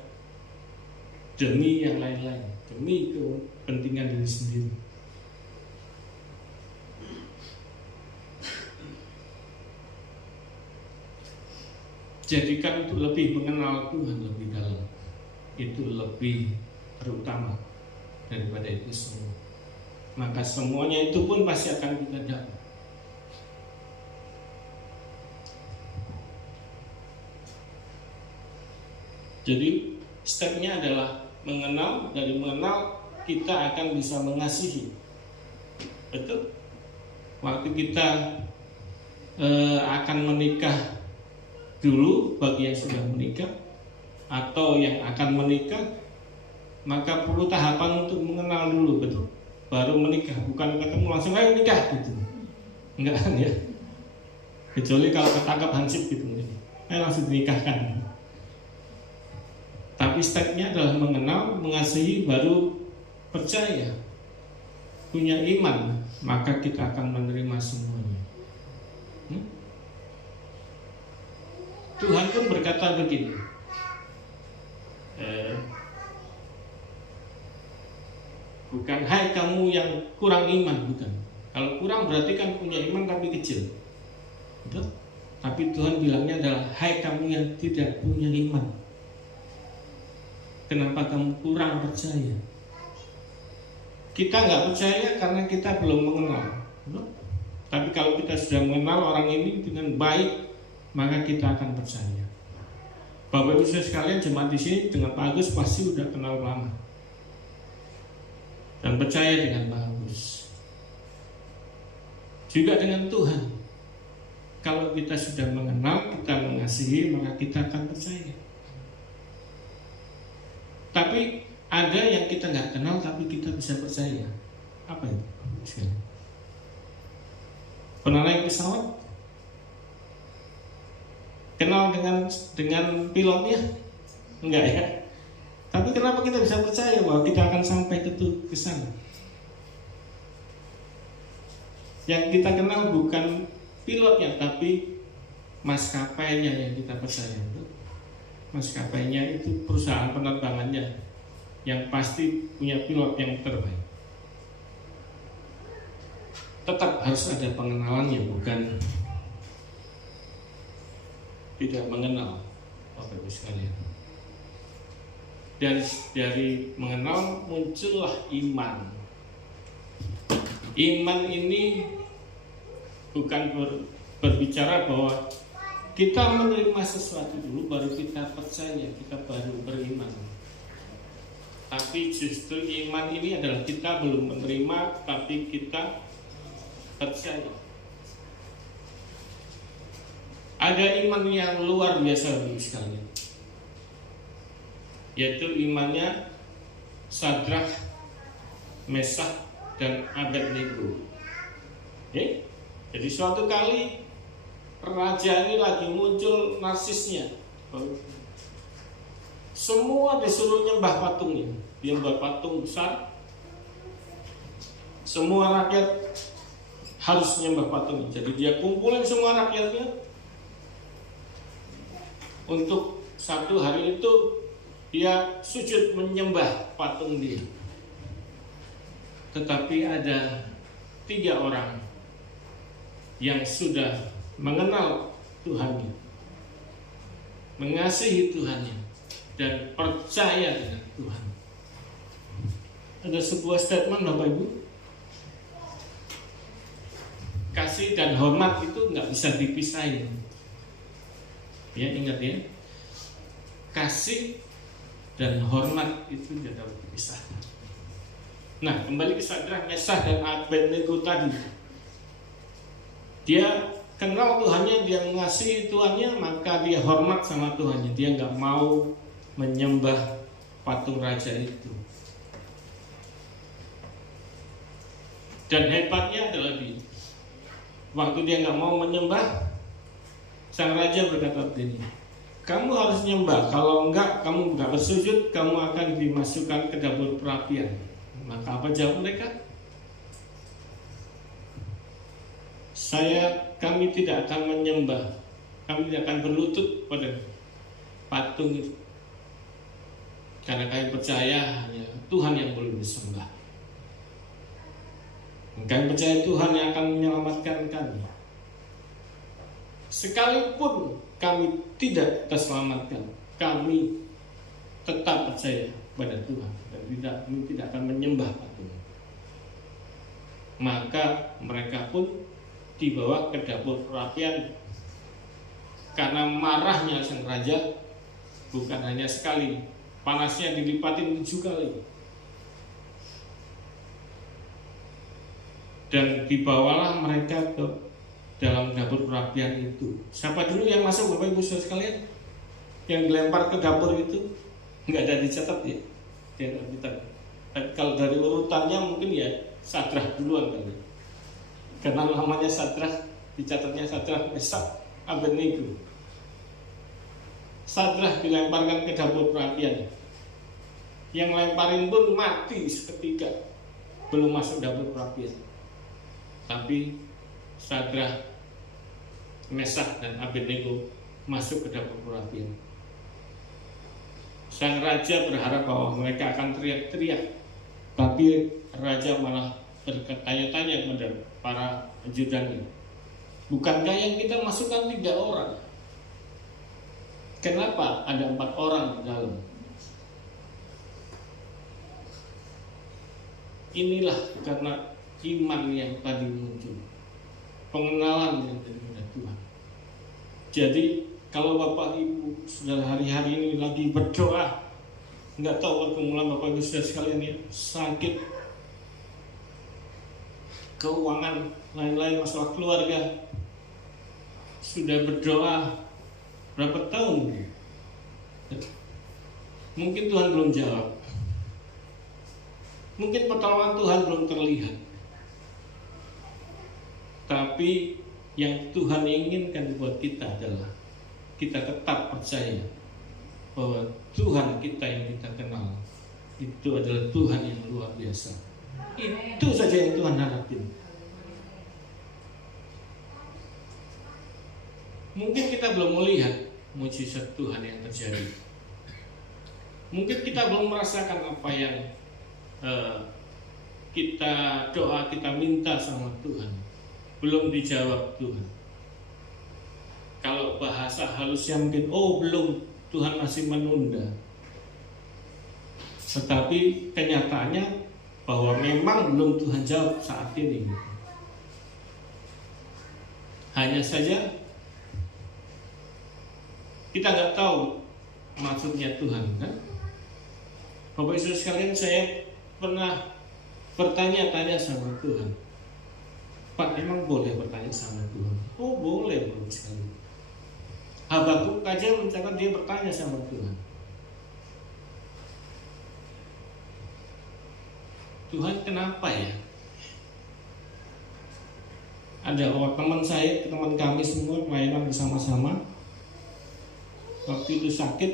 demi yang lain-lain, demi kepentingan diri sendiri. Jadikan itu lebih mengenal Tuhan lebih dalam, itu lebih terutama daripada itu semua. Maka semuanya itu pun pasti akan kita dapat. Jadi stepnya adalah mengenal. Dari mengenal kita akan bisa mengasihi. Betul? Waktu kita akan menikah dulu, bagi yang sudah menikah atau yang akan menikah, maka perlu tahapan untuk mengenal dulu, betul? Baru menikah, bukan ketemu langsung ayo nikah gitu. Enggak kan ya? Kecuali kalau ketangkap hansip gitu, langsung dinikahkan. Tapi stepnya adalah mengenal, mengasihi, baru percaya, punya iman, maka kita akan menerima semuanya. Tuhan pun berkata begini, bukan hai kamu yang kurang iman, bukan. Kalau kurang berarti kan punya iman tapi kecil, betul? Tapi Tuhan bilangnya adalah hai kamu yang tidak punya iman. Kenapa kamu kurang percaya? Kita nggak percaya karena kita belum mengenal, betul? Tapi kalau kita sudah mengenal orang ini dengan baik, maka kita akan percaya. Bapak Ibu sekalian, jemaat di sini dengan Pak Agus pasti udah kenal lama dan percaya dengan Pak Agus. Juga dengan Tuhan. Kalau kita sudah mengenal, kita mengasihi, maka kita akan percaya. Tapi ada yang kita nggak kenal tapi kita bisa percaya. Apa itu? Pernah naik pesawat? Kenal dengan pilotnya? Enggak ya. Tapi kenapa kita bisa percaya bahwa kita akan sampai ke sana? Yang kita kenal bukan pilotnya, tapi maskapainya yang kita percaya. Maskapainya itu perusahaan penerbangannya yang pasti punya pilot yang terbaik. Tetap harus ada pengenalannya, bukan tidak mengenal, Bapak Ibu sekalian. Dari mengenal muncullah iman. Iman ini bukan berbicara bahwa kita menerima sesuatu dulu baru kita percaya, kita baru beriman. Tapi justru iman ini adalah kita belum menerima tapi kita percaya. Ada iman yang luar biasa Bapak sekalian, yaitu imannya Sadrak, Mesak, dan Abednego. Jadi suatu kali raja ini lagi muncul narsisnya. Semua disuruh nyembah patungnya. Dia membuat patung besar. Semua rakyat harus nyembah patungnya. Jadi dia kumpulin semua rakyatnya. Untuk satu hari itu dia sujud menyembah patung dia. Tetapi ada 3 orang yang sudah mengenal Tuhannya, mengasihi Tuhannya, dan percaya dengan Tuhan. Ada sebuah statement Bapak Ibu, kasih dan hormat itu nggak bisa dipisahin. Ya, ingat ya, kasih dan hormat itu tidak dapat dipisahkan. Nah, kembali ke Sadrak, Mesak, dan Abednego tadi. Dia kenal Tuhannya, dia mengasihi Tuhannya, maka dia hormat sama Tuhannya. Dia nggak mau menyembah patung raja itu. Dan hebatnya adalah waktu dia nggak mau menyembah, sang raja berkata begini, kamu harus nyembah, kalau enggak kamu enggak bersujud, kamu akan dimasukkan ke dapur perapian. Maka apa jawab mereka? Kami tidak akan menyembah, kami tidak akan berlutut pada patung itu, karena kami percaya hanya Tuhan yang boleh disembah. Kami percaya Tuhan yang akan menyelamatkan kami. Sekalipun kami tidak terselamatkan, kami tetap percaya pada Tuhan dan kami tidak akan menyembah patung. Maka mereka pun dibawa ke dapur perapian karena marahnya sang raja. Bukan hanya sekali, panasnya dilipatin 7 kali. Dan dibawalah mereka ke dalam dapur perapian itu. Siapa dulu yang masuk, Bapak Ibu Saudara sekalian? Yang dilempar ke dapur itu nggak ada dicatat ya, tapi kalau dari urutannya mungkin ya Sadrah duluan kali, karena namanya Sadrah, dicatatnya Sadrah, Mesak, Abednego. Sadrah dilemparkan ke dapur perapian. Yang lemparin pun mati seketika, belum masuk dapur perapian. Tapi Sadrah, Mesak, dan Abednego masuk ke dapur perapian. Sang raja berharap bahwa mereka akan teriak-teriak, tapi raja malah bertanya-tanya kepada para ajudannya, bukankah yang kita masukkan 3 orang? Kenapa ada 4 orang di dalam? Inilah karena iman yang tadi muncul, pengenalan yang daripada Tuhan. Jadi kalau Bapak Ibu Saudara hari-hari ini lagi berdoa, nggak tahu pergumulan Bapak Ibu Saudara sekalian ya, sakit, keuangan, lain-lain, masalah keluarga, sudah berdoa berapa tahun? Mungkin Tuhan belum jawab, mungkin pertolongan Tuhan belum terlihat. Tapi yang Tuhan inginkan buat kita adalah kita tetap percaya bahwa Tuhan kita yang kita kenal itu adalah Tuhan yang luar biasa. Itu saja yang Tuhan harapin. Mungkin kita belum melihat mujizat Tuhan yang terjadi. Mungkin kita belum merasakan apa yang kita doa, kita minta sama Tuhan, belum dijawab Tuhan. Kalau bahasa halusnya mungkin, oh belum, Tuhan masih menunda. Tetapi kenyataannya bahwa memang belum Tuhan jawab saat ini. Hanya saja kita nggak tahu maksudnya Tuhan, kan? Bapak Ibu sekalian, saya pernah bertanya-tanya sama Tuhan, Pak, emang boleh bertanya sama Tuhan? Oh boleh, Bapak sekalian. Habakuk aja mencatat dia bertanya sama Tuhan. Tuhan kenapa ya? Ada teman saya, teman kami semua pelayanan bersama-sama. Waktu itu sakit,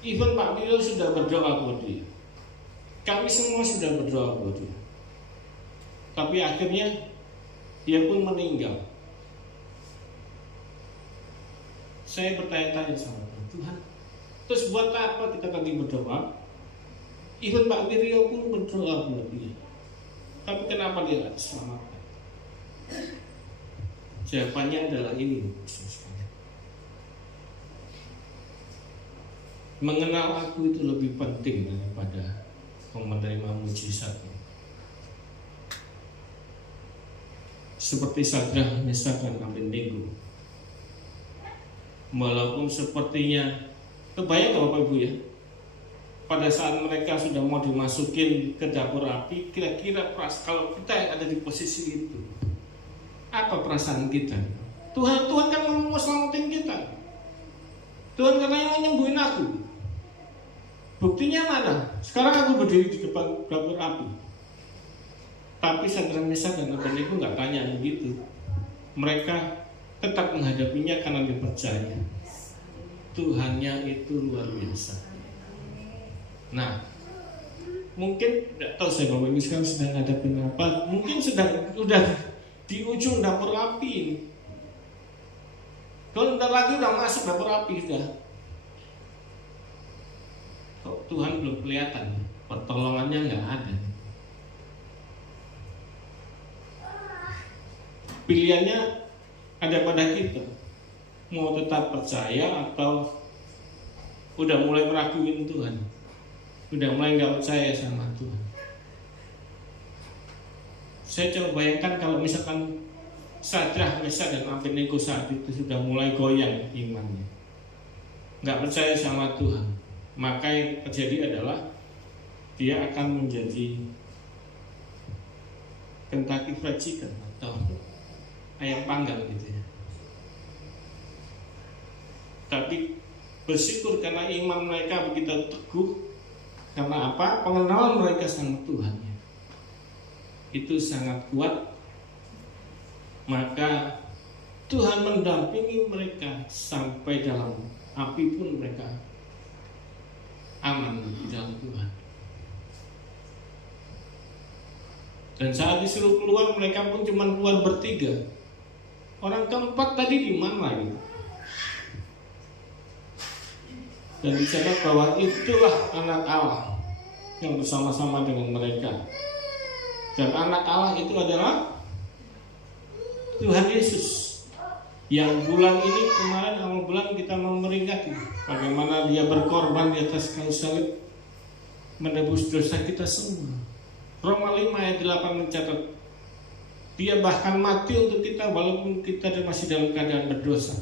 even Pak Pilo sudah berdoa buat dia. Kami semua sudah berdoa buat dia. Tapi akhirnya dia pun meninggal. Saya bertanya-tanya sama Tuhan, terus buat apa kita tadi berdoa? Even Pak Wiryo pun berdoa buat dia, tapi kenapa dia tidak diselamatkan? Jawabannya adalah ini. Mengenal aku itu lebih penting daripada menerima mujizat. Seperti Sadrah, Mesak, dan Abednego. Walaupun sepertinya, kebayang gak Bapak Ibu ya, pada saat mereka sudah mau dimasukin ke dapur api, kira-kira kalau kita yang ada di posisi itu, apa perasaan kita? Tuhan kan mau selamatin kita. Tuhan katanya mau nyembuhin aku. Buktinya mana? Sekarang aku berdiri di depan dapur api. Tapi Sadrah, Mesak, dan Abednego nggak tanya begitu. Mereka tetap menghadapinya karena dia percaya Tuhannya itu luar biasa. Nah, mungkin tidak tahu saya Bapak Ibu sekarang sedang hadapin apa, mungkin sudah di ujung dapur api. Kalau bentar lagi udah masuk dapur api sudah. Kok Tuhan belum kelihatan, pertolongannya nggak ada. Pilihannya ada pada kita, mau tetap percaya atau udah mulai meragukan Tuhan, udah mulai nggak percaya sama Tuhan. Saya coba bayangkan kalau misalkan Sadrah, Mesak, dan Abednego saat itu sudah mulai goyang imannya, nggak percaya sama Tuhan, maka yang terjadi adalah dia akan menjadi Kentucky Fried Chicken atau ayam panggang gitu ya. Tapi bersyukur karena iman mereka begitu teguh. Karena apa? Pengenalan mereka sama Tuhan itu sangat kuat. Maka Tuhan mendampingi mereka sampai dalam api pun mereka aman di dalam Tuhan. Dan saat disuruh keluar, mereka pun cuma keluar bertiga. Orang keempat tadi di mana gitu? Dan dicatat bahwa itulah anak Allah yang bersama-sama dengan mereka. Dan anak Allah itu adalah Tuhan Yesus. Yang bulan ini kemarin awal bulan kita memperingati bagaimana dia berkorban di atas kayu salib menebus dosa kita semua. Roma 5 ayat 8 mencatat dia bahkan mati untuk kita walaupun kita masih dalam keadaan berdosa.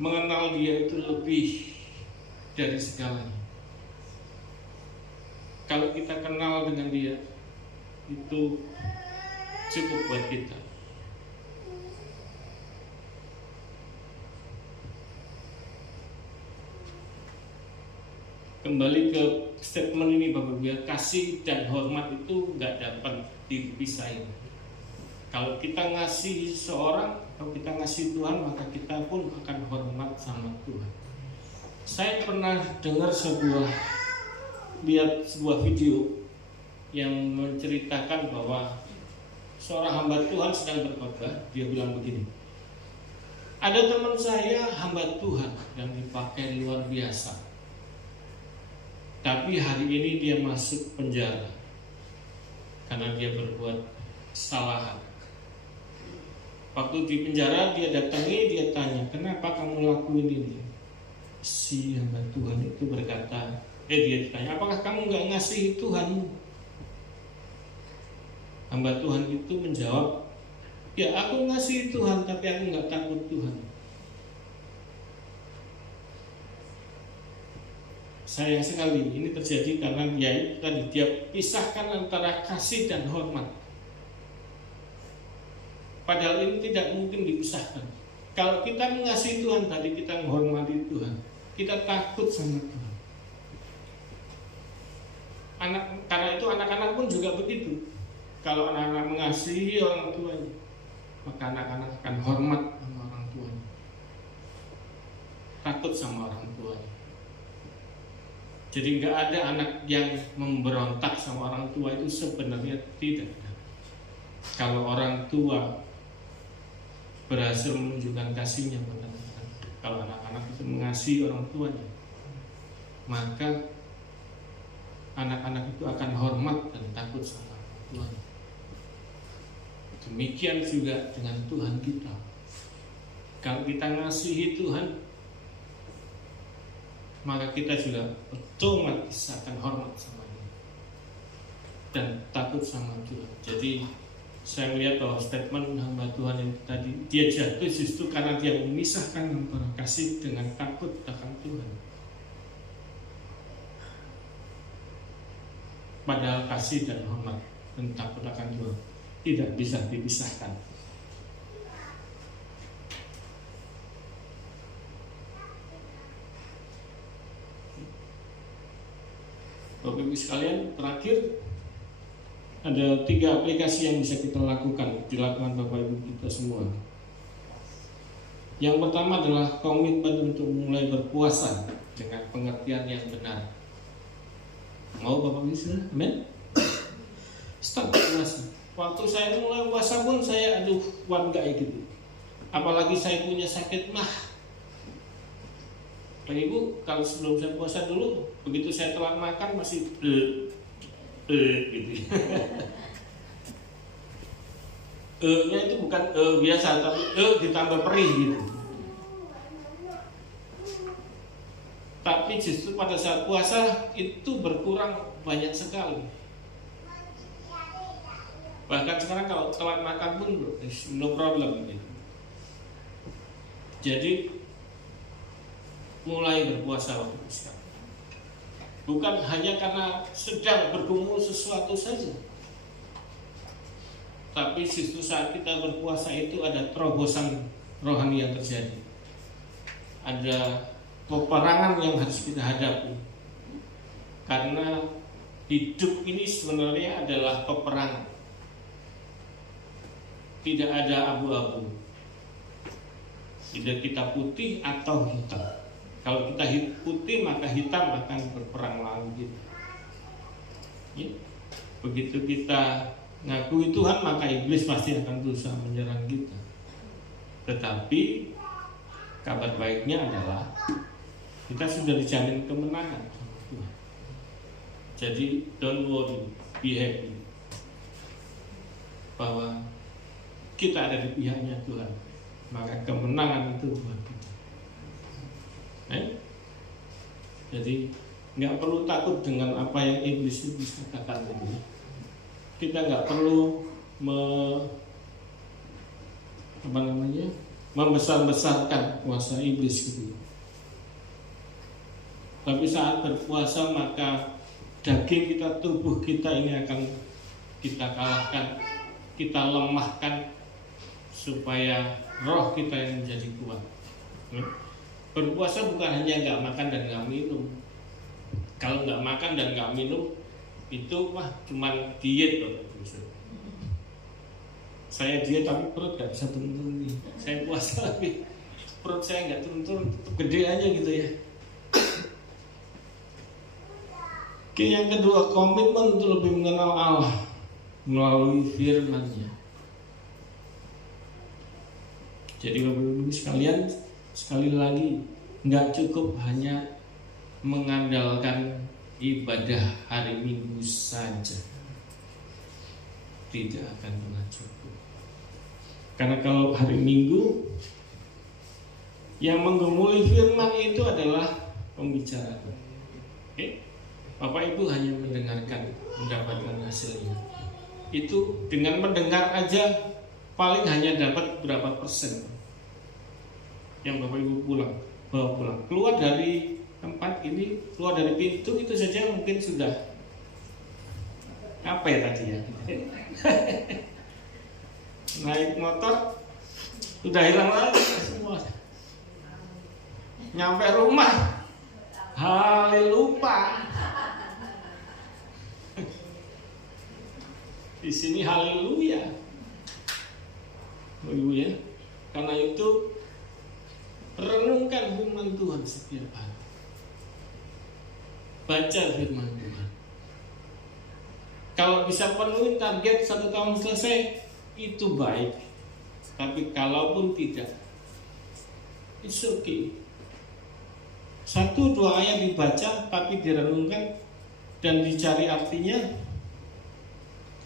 Mengenal dia itu lebih dari segalanya. Kalau kita kenal dengan dia, itu cukup buat kita. Kembali ke statement ini Bapak Ibu, kasih dan hormat itu nggak dapat dipisahin. Kalau kita ngasih seorang, kalau kita ngasih Tuhan, maka kita pun akan hormat sama Tuhan. Saya pernah dengar lihat sebuah video yang menceritakan bahwa seorang hamba Tuhan sedang berkhotbah. Dia bilang begini, ada teman saya hamba Tuhan yang dipakai luar biasa, tapi hari ini dia masuk penjara karena dia berbuat kesalahan. Waktu di penjara dia datangi, dia tanya, kenapa kamu lakuin ini? Si hamba Tuhan itu berkata, dia ditanya, apakah kamu nggak ngasihi Tuhanmu? Hamba Tuhan itu menjawab, ya aku ngasihi Tuhan, tapi aku nggak takut Tuhan. Sayang sekali ini terjadi karena dia pisahkan antara kasih dan hormat. Padahal ini tidak mungkin dipisahkan. Kalau kita mengasihi Tuhan, tadi kita menghormati Tuhan, kita takut sama Tuhan. Karena itu anak-anak pun juga begitu. Kalau anak-anak mengasihi orang tuanya, maka anak-anak akan hormat sama orang tuanya, takut sama orang tuanya. Jadi nggak ada anak yang memberontak sama orang tua, itu sebenarnya tidak ada. Kalau orang tua berhasil menunjukkan kasihnya pada anak-anak, kalau anak-anak itu mengasihi orang tuanya, maka anak-anak itu akan hormat dan takut sama Tuhan. Demikian juga dengan Tuhan kita. Kalau kita ngasihi Tuhan, maka kita juga otomatis akan hormat sama Dia dan takut sama Tuhan. Jadi saya melihat bahwa statement hamba Tuhan yang tadi, dia jatuh justru karena dia memisahkan antara kasih dengan takut akan Tuhan. Padahal kasih dan hormat dan takut akan Tuhan tidak bisa dipisahkan. Bapak Ibu sekalian, terakhir ada 3 aplikasi yang bisa kita lakukan, dilakukan Bapak Ibu kita semua. Yang pertama adalah komitmen untuk mulai berpuasa dengan pengertian yang benar. Mau Bapak bisa? Amin. Start puasa. Waktu saya mulai puasa pun saya kuat enggak gitu. Apalagi saya punya sakit mah. Pak Ibu, kalau sebelum saya puasa dulu, begitu saya telat makan masih gitu. nya itu bukan biasa, tapi ditambah perih gitu. Tapi justru pada saat puasa itu berkurang banyak sekali. Bahkan sekarang kalau telat makan pun no problem gitu. Jadi mulai berpuasa waktu sekarang. Bukan hanya karena sedang bergumul sesuatu saja, tapi justru saat kita berpuasa itu ada terobosan rohani yang terjadi. Ada peperangan yang harus kita hadapi. Karena hidup ini sebenarnya adalah peperangan. Tidak ada abu-abu. Tidak kita putih atau hitam. Kalau kita putih maka hitam akan berperang lawan kita. Ya. Begitu kita ngakui Tuhan maka iblis pasti akan berusaha menyerang kita. Tetapi kabar baiknya adalah kita sudah dijamin kemenangan. Jadi don't worry, be happy bahwa kita ada di pihaknya Tuhan. Maka kemenangan itu buat kita. Jadi nggak perlu takut dengan apa yang iblis katakan tadi. Kita nggak perlu membesar-besarkan kuasa iblis gitu. Tapi saat berpuasa maka daging kita, tubuh kita ini akan kita kalahkan, kita lemahkan supaya roh kita yang menjadi kuat. Berpuasa bukan hanya nggak makan dan nggak minum. Kalau nggak makan dan nggak minum itu cuman diet loh. Saya diet tapi perut nggak bisa turun-turun nih. Saya puasa tapi perut saya nggak turun-turun, gede aja gitu ya. Oke, yang kedua, komitmen untuk lebih mengenal Allah melalui firman-Nya. Jadi Bapak Ibu sekalian, sekali lagi nggak cukup hanya mengandalkan ibadah hari Minggu saja, tidak akan pernah cukup. Karena kalau hari Minggu yang menggumuli firman itu adalah pembicaraan. Oke? Bapak Ibu hanya mendengarkan, mendapatkan hasilnya. Itu dengan mendengar aja paling hanya dapat berapa persen yang Bapak Ibu bawa pulang. Keluar dari tempat ini, keluar dari pintu itu saja mungkin sudah apa ya tadi ya? Naik motor sudah hilang lagi semua. Nyampe rumah haleluya. Di sini haleluya. Ibu ya. Karena itu renungkan firman Tuhan setiap hari. Baca firman Tuhan. Kalau bisa penuhi target 1 tahun selesai, itu baik. Tapi kalaupun tidak, it's okay. 1-2 ayat dibaca, tapi direnungkan dan dicari artinya.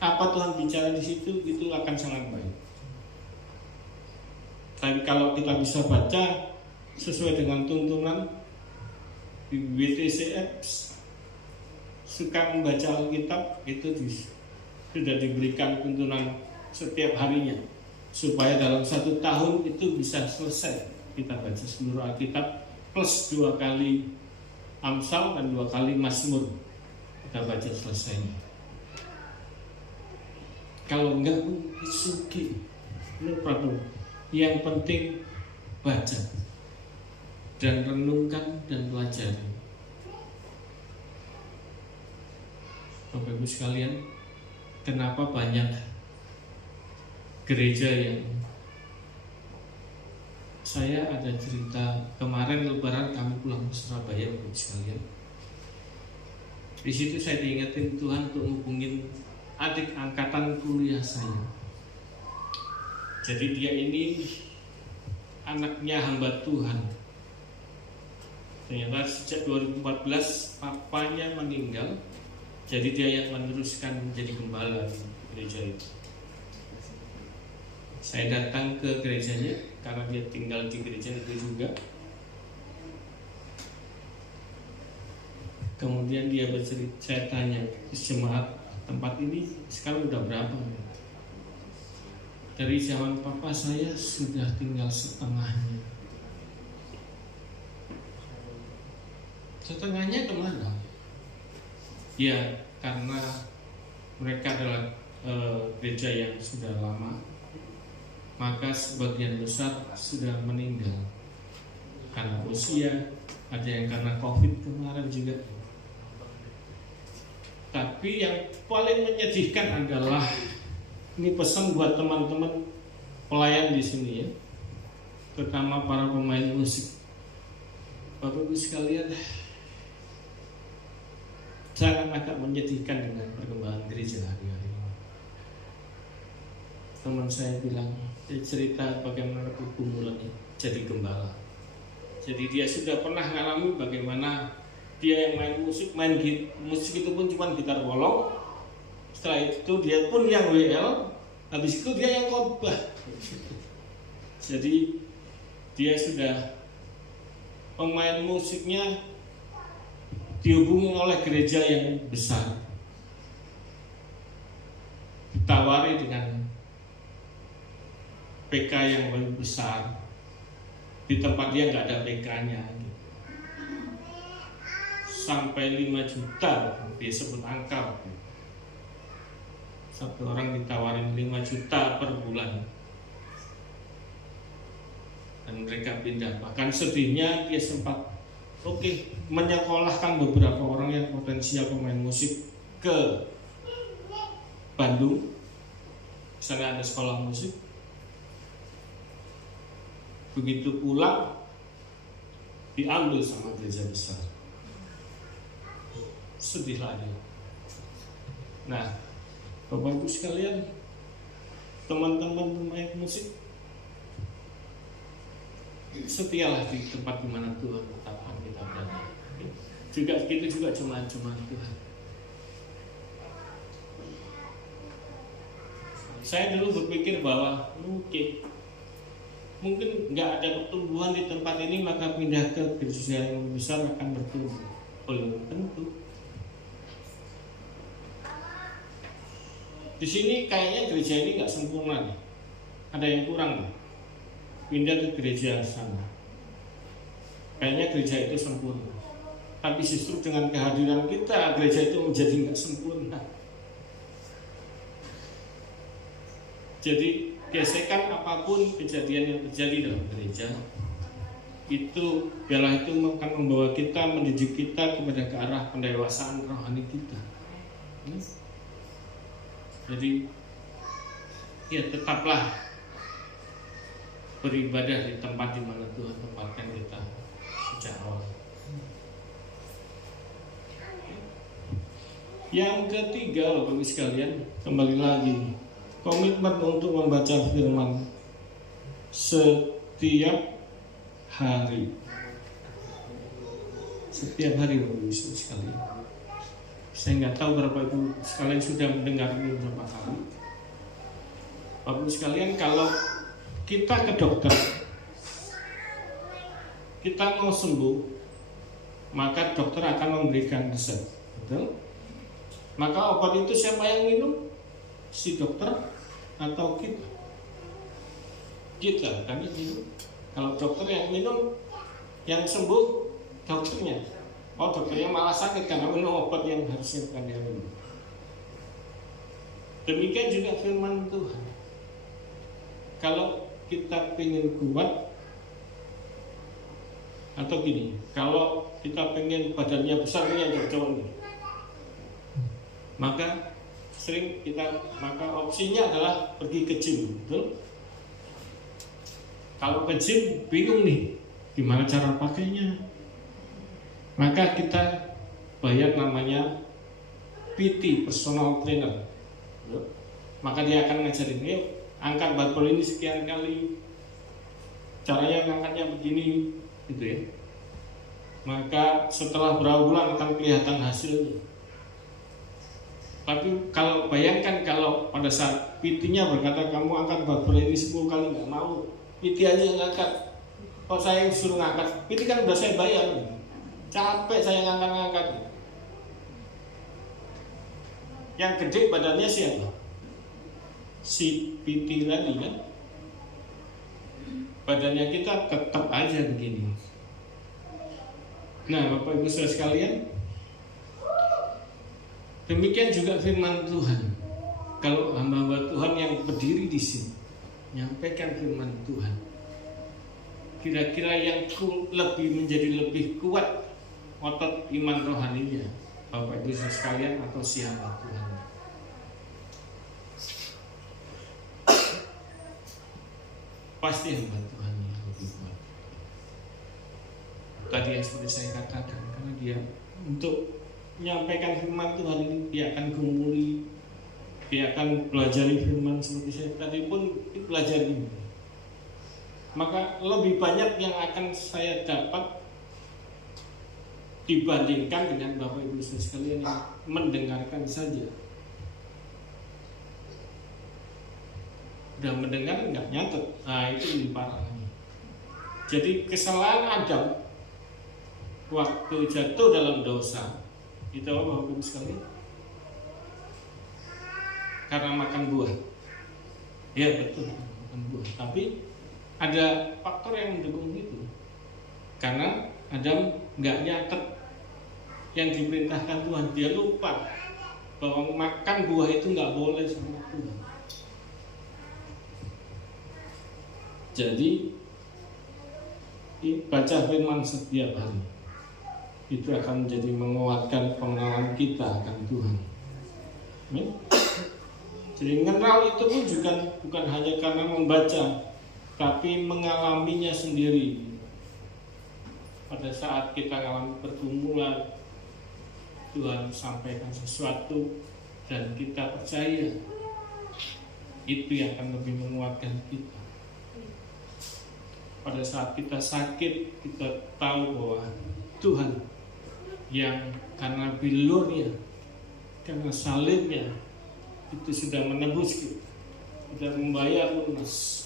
Apa Tuhan bicara di situ, itu akan sangat baik. Tapi kalau kita bisa baca sesuai dengan tuntunan di WTC Apps, suka membaca Alkitab, itu sudah diberikan tuntunan setiap harinya supaya dalam 1 tahun itu bisa selesai kita baca seluruh Alkitab plus 2 kali Amsal dan 2 kali Mazmur kita baca selesainya. Kalau enggak pun isuki, no problem. Yang penting baca dan renungkan dan pelajari. Bapak Ibu sekalian, kenapa banyak gereja yang Saya ada cerita kemarin Lebaran kami pulang ke Surabaya, Bapak sekalian. Di situ saya diingetin Tuhan untuk menghubungin adik angkatan kuliah saya. Jadi dia ini anaknya hamba Tuhan. Ternyata sejak 2014 papanya meninggal. Jadi dia yang meneruskan menjadi gembala di gereja itu. Saya datang ke gerejanya karena dia tinggal di gereja itu juga. Kemudian dia bercerita, saya tanya, jemaat tempat ini sekarang udah berapa? Dari zaman papa saya sudah tinggal setengahnya. Setengahnya kemana? Ya karena mereka adalah gereja yang sudah lama, maka sebagian besar sudah meninggal karena usia, ada yang karena COVID kemarin juga. Tapi yang paling menyedihkan adalah, ini pesan buat teman-teman pelayan di sini ya, terutama para pemain musik. Bapak Ibu sekalian, sangat agak menyedihkan dengan perkembangan gereja hari-hari ini. Teman saya bilang, dia cerita bagaimana pergumulannya jadi gembala. Jadi dia sudah pernah mengalami bagaimana dia yang main musik itu pun cuma gitar bolong. Setelah itu dia pun yang WL, habis itu dia yang khotbah. Jadi dia sudah pemain musiknya dihubungi oleh gereja yang besar, ditawari dengan PK yang lebih besar, di tempat dia nggak ada PK-nya. Sampai 5 juta, dia sebut angka. Satu orang ditawarin 5 juta per bulan. Dan mereka pindah. Bahkan sedihnya dia sempat menyekolahkan beberapa orang yang potensial pemain musik ke Bandung. Di sana ada sekolah musik. Begitu pulang diambil sama gereja besar. Sedihlah dia. Nah, Bapak Ibu sekalian, teman-teman pemain musik, setialah di tempat di mana Tuhan tetapkan kita berada. Juga kita juga cuma Tuhan. Saya dulu berpikir bahwa mungkin nggak ada pertumbuhan di tempat ini, maka pindah ke gereja yang lebih besar akan bertumbuh. Belum tentu. Di sini kayaknya gereja ini nggak sempurna nih. Ada yang kurang nih. Pindah ke gereja sana. Kayaknya gereja itu sempurna. Tapi justru dengan kehadiran kita, gereja itu menjadi nggak sempurna. Jadi gesekan apapun kejadian yang terjadi dalam gereja, itu biarlah itu akan membawa kita, mendidik kita kepada ke arah pendewasaan rohani kita. Jadi ya tetaplah beribadah di tempat di mana Tuhan tempatkan kita sejak awal. Yang ketiga, Bapak Ibu sekalian, kembali lagi komitmen untuk membaca firman setiap hari. Setiap hari, Bapak Ibu sekalian. Saya nggak tahu berapa Ibu sekalian sudah mendengar ini berapa kali. Bapak Ibu sekalian, kalau kita ke dokter, kita mau sembuh, maka dokter akan memberikan resep, betul? Maka obat itu siapa yang minum? Si dokter atau kita? Kita kan yang minum. Kalau dokter yang minum, yang sembuh dokternya. Oh, dokternya malah sakit karena minum obat yang harusnya bukan dia minum. Demikian juga firman Tuhan. Kalau kita ingin kuat, atau gini, kalau kita pengen badannya besar ini yang cowok nih, maka maka opsinya adalah pergi ke gym, betul? Kalau ke gym bingung nih, gimana cara pakainya? Maka kita bayar namanya PT, personal trainer. Maka dia akan ngajarin, yuk angkat barbel ini sekian kali, caranya ngangkatnya begini, gitu ya. Maka setelah berapa bulan akan kelihatan hasilnya. Tapi kalau bayangkan kalau pada saat PT-nya berkata kamu angkat barbel ini 10 kali, nggak mau, PT aja yang ngangkat. Kalau saya suruh ngangkat, PT kan udah saya bayar, capek saya ngangkat-ngangkat. Yang gede badannya siapa? Si PT tadi kan. Badannya kita tetap aja begini. Nah, Bapak Ibu Saudara sekalian, demikian juga firman Tuhan. Kalau hamba-hamba Tuhan yang berdiri di sini menyampaikan firman Tuhan, kira-kira yang menjadi lebih kuat otot iman rohaninya, Bapak Ibu Saudara sekalian, atau siapa Tuhan? Pasti hamba Tuhan yang lebih kuat. Tadi yang seperti saya katakan, karena dia untuk menyampaikan firman Tuhan ini, dia akan gumuli, dia akan pelajari firman seperti saya tadi pun dipelajari. Maka lebih banyak yang akan saya dapat dibandingkan dengan Bapak Ibu Saudara sekalian yang mendengarkan saja. Udah mendengar nggak nyatet, nah itu lebih parah lagi. Jadi kesalahan Adam waktu jatuh dalam dosa itu apa Bapak Ibu sekalian? Karena makan buah. Ya betul, makan buah. Tapi ada faktor yang mendukung itu. Karena Adam nggak nyatet yang diperintahkan Tuhan, dia lupa bahwa makan buah itu nggak boleh sama Tuhan. Jadi baca firman setiap hari itu akan menjadi menguatkan pengenalan kita akan Tuhan. Jadi mengenal itu pun juga bukan hanya karena membaca, tapi mengalaminya sendiri. Pada saat kita mengalami pergumulan, Tuhan sampaikan sesuatu dan kita percaya, itu yang akan lebih menguatkan kita. Pada saat kita sakit, kita tahu bahwa Tuhan yang karena bilurnya, karena salibnya, itu sudah menebus kita, sudah membayar lunas.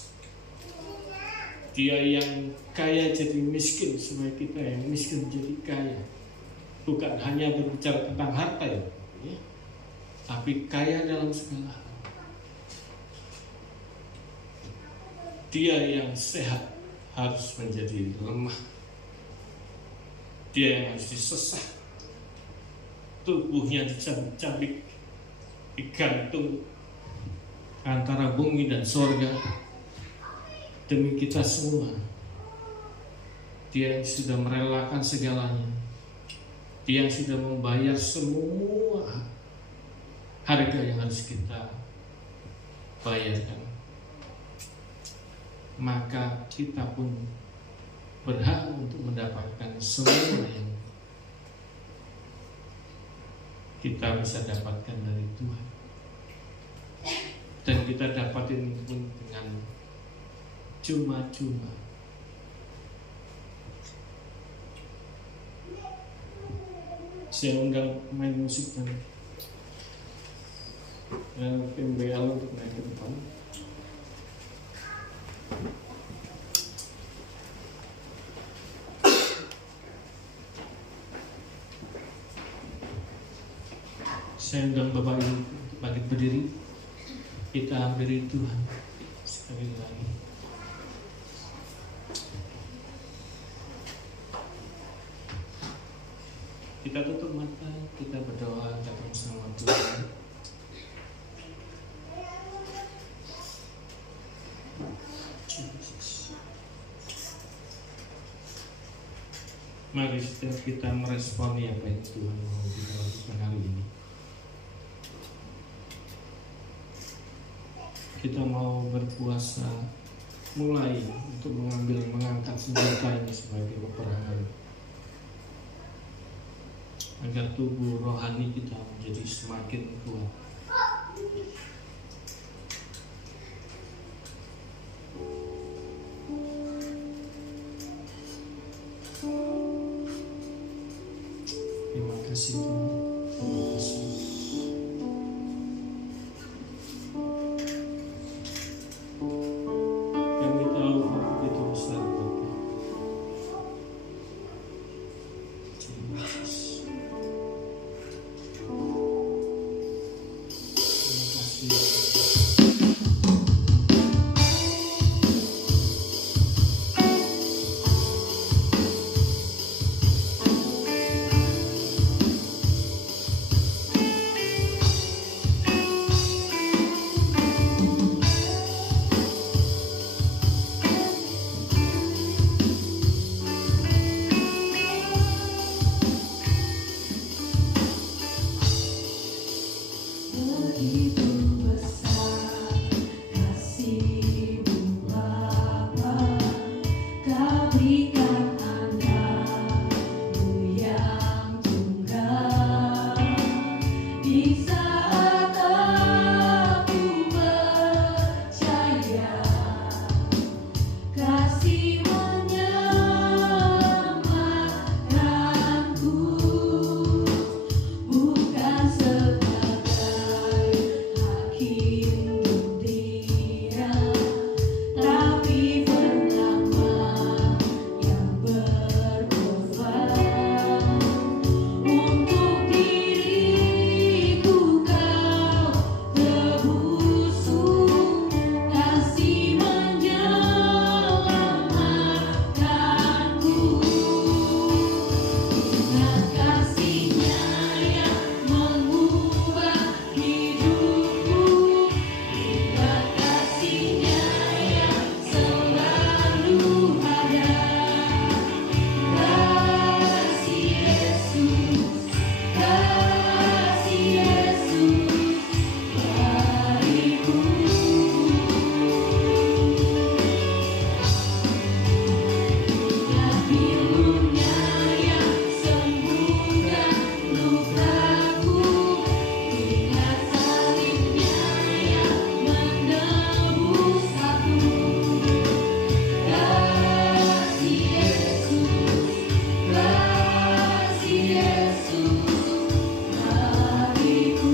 Dia yang kaya jadi miskin supaya kita yang miskin jadi kaya. Bukan hanya berbicara tentang harta ya, tapi kaya dalam segala hal. Dia yang sehat harus menjadi lemah. Dia yang harus disesah, tubuhnya dicabik-cabik, digantung antara bumi dan sorga demi kita semua. Dia yang sudah merelakan segalanya. Dia yang sudah membayar semua harga yang harus kita bayarkan. Maka kita pun berhak untuk mendapatkan semua yang kita bisa dapatkan dari Tuhan. Dan kita dapatin pun dengan cuma-cuma. Saya undang pemain musik dan PMBL untuk naik ke depan. Saya undang Bapak Ibu bangkit berdiri. Kita hampiri Tuhan sekali lagi. Kita tutup mata, kita berdoa datang sama Tuhan. Mari setiap kita meresponi apa yang Tuhan mau kita lakukan hari ini. Kita mau berpuasa mulai untuk mengangkat senjata ini sebagai peperangan, agar tubuh rohani kita menjadi semakin kuat. Terima kasih Tuhan. Terima kasih. Kami tahu Kau begitu besar Bapa. Terima kasih. Terima kasih. Begitu besar kasih-Mu Bapa, Kau berikan Anak-Mu yang tunggal. Di saat aku percaya, kasih menyelamatkanku, bukan sebagai hakim dunia, tapi bernama yang berkorban. Untuk diriku Kau tebusku, kasih menyelamatkanku. Ingat kasih-Nya yang mengubah hidupku, ingat kasih-Nya yang selalu ada. Kasih Yesus, beriku. Ingat pilu-Nya yang sembuhkan lukaku, ingat salib-Nya yang menebus aku. Kasih Yesus, beriku.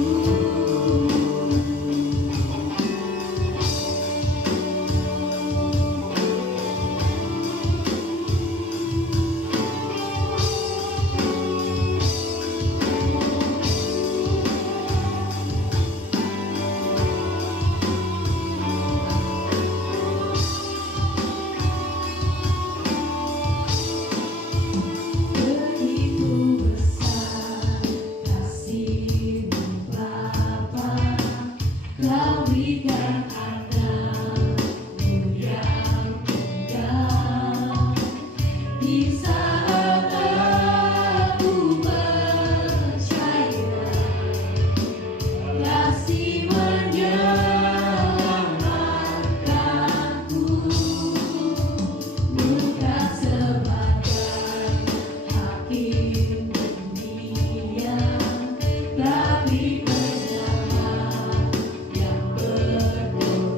Begitu besar kasih-Mu Bapa, Kau berikan Anak-Mu yang tunggal. Di saat aku percaya, kasih menyelamatkanku, bukan sebagai hakim dunia, tapi bernama yang berkorban.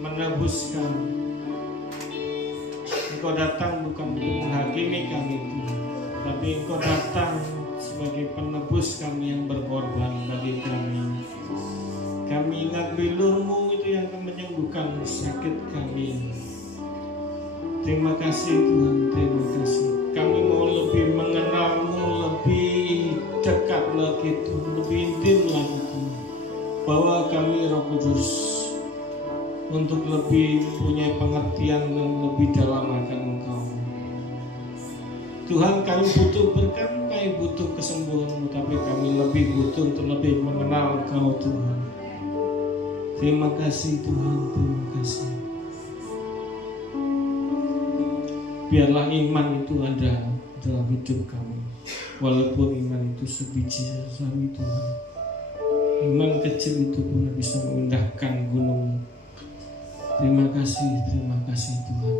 menebus kami. Engkau datang bukan untuk menghakimi kami Tuhan, tapi Engkau datang sebagai penebus kami yang berkorban bagi kami. Kami ingat bilur-Mu itu yang akan menyembuhkan sakit kami. Terima kasih Tuhan, terima kasih. Kami mau lebih mengenal-Mu, lebih dekat lagi Tuhan, lebih intim lagi Tuhan. Bawa kami Roh Kudus untuk lebih punya pengertian dan lebih dalam akan Engkau. Tuhan, kami butuh berkat, kami butuh kesembuhan-Mu, tapi kami lebih butuh untuk lebih mengenal Engkau Tuhan. Terima kasih Tuhan, terima kasih. Biarlah iman itu ada dalam hidup kami, walaupun iman itu sebiji sawi Tuhan. Iman kecil itu pun bisa memindahkan gunung. Terima kasih Tuhan.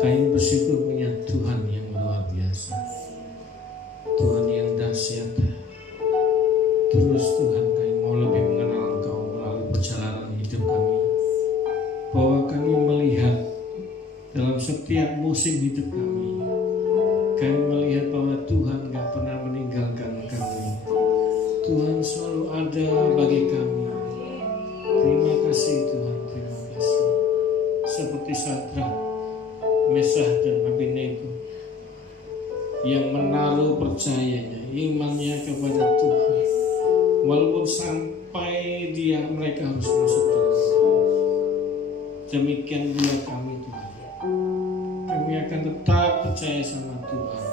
Kami bersyukur punya Tuhan yang luar biasa, Tuhan yang dahsyat. Terus Tuhan, kami mau lebih mengenal Engkau melalui perjalanan hidup kami, bahwa kami melihat dalam setiap musim hidup kami melihat bahwa Tuhan gak pernah meninggalkan kami. Tuhan selalu ada bagi kami. Terima kasih Tuhan, terima kasih. Seperti Sadrak, Meshach dan Abednego yang menaruh percayanya, imannya kepada Tuhan, walaupun sampai mereka harus masuk dalam. Demikian juga kami Tuhan. Kami akan tetap percaya sama Tuhan,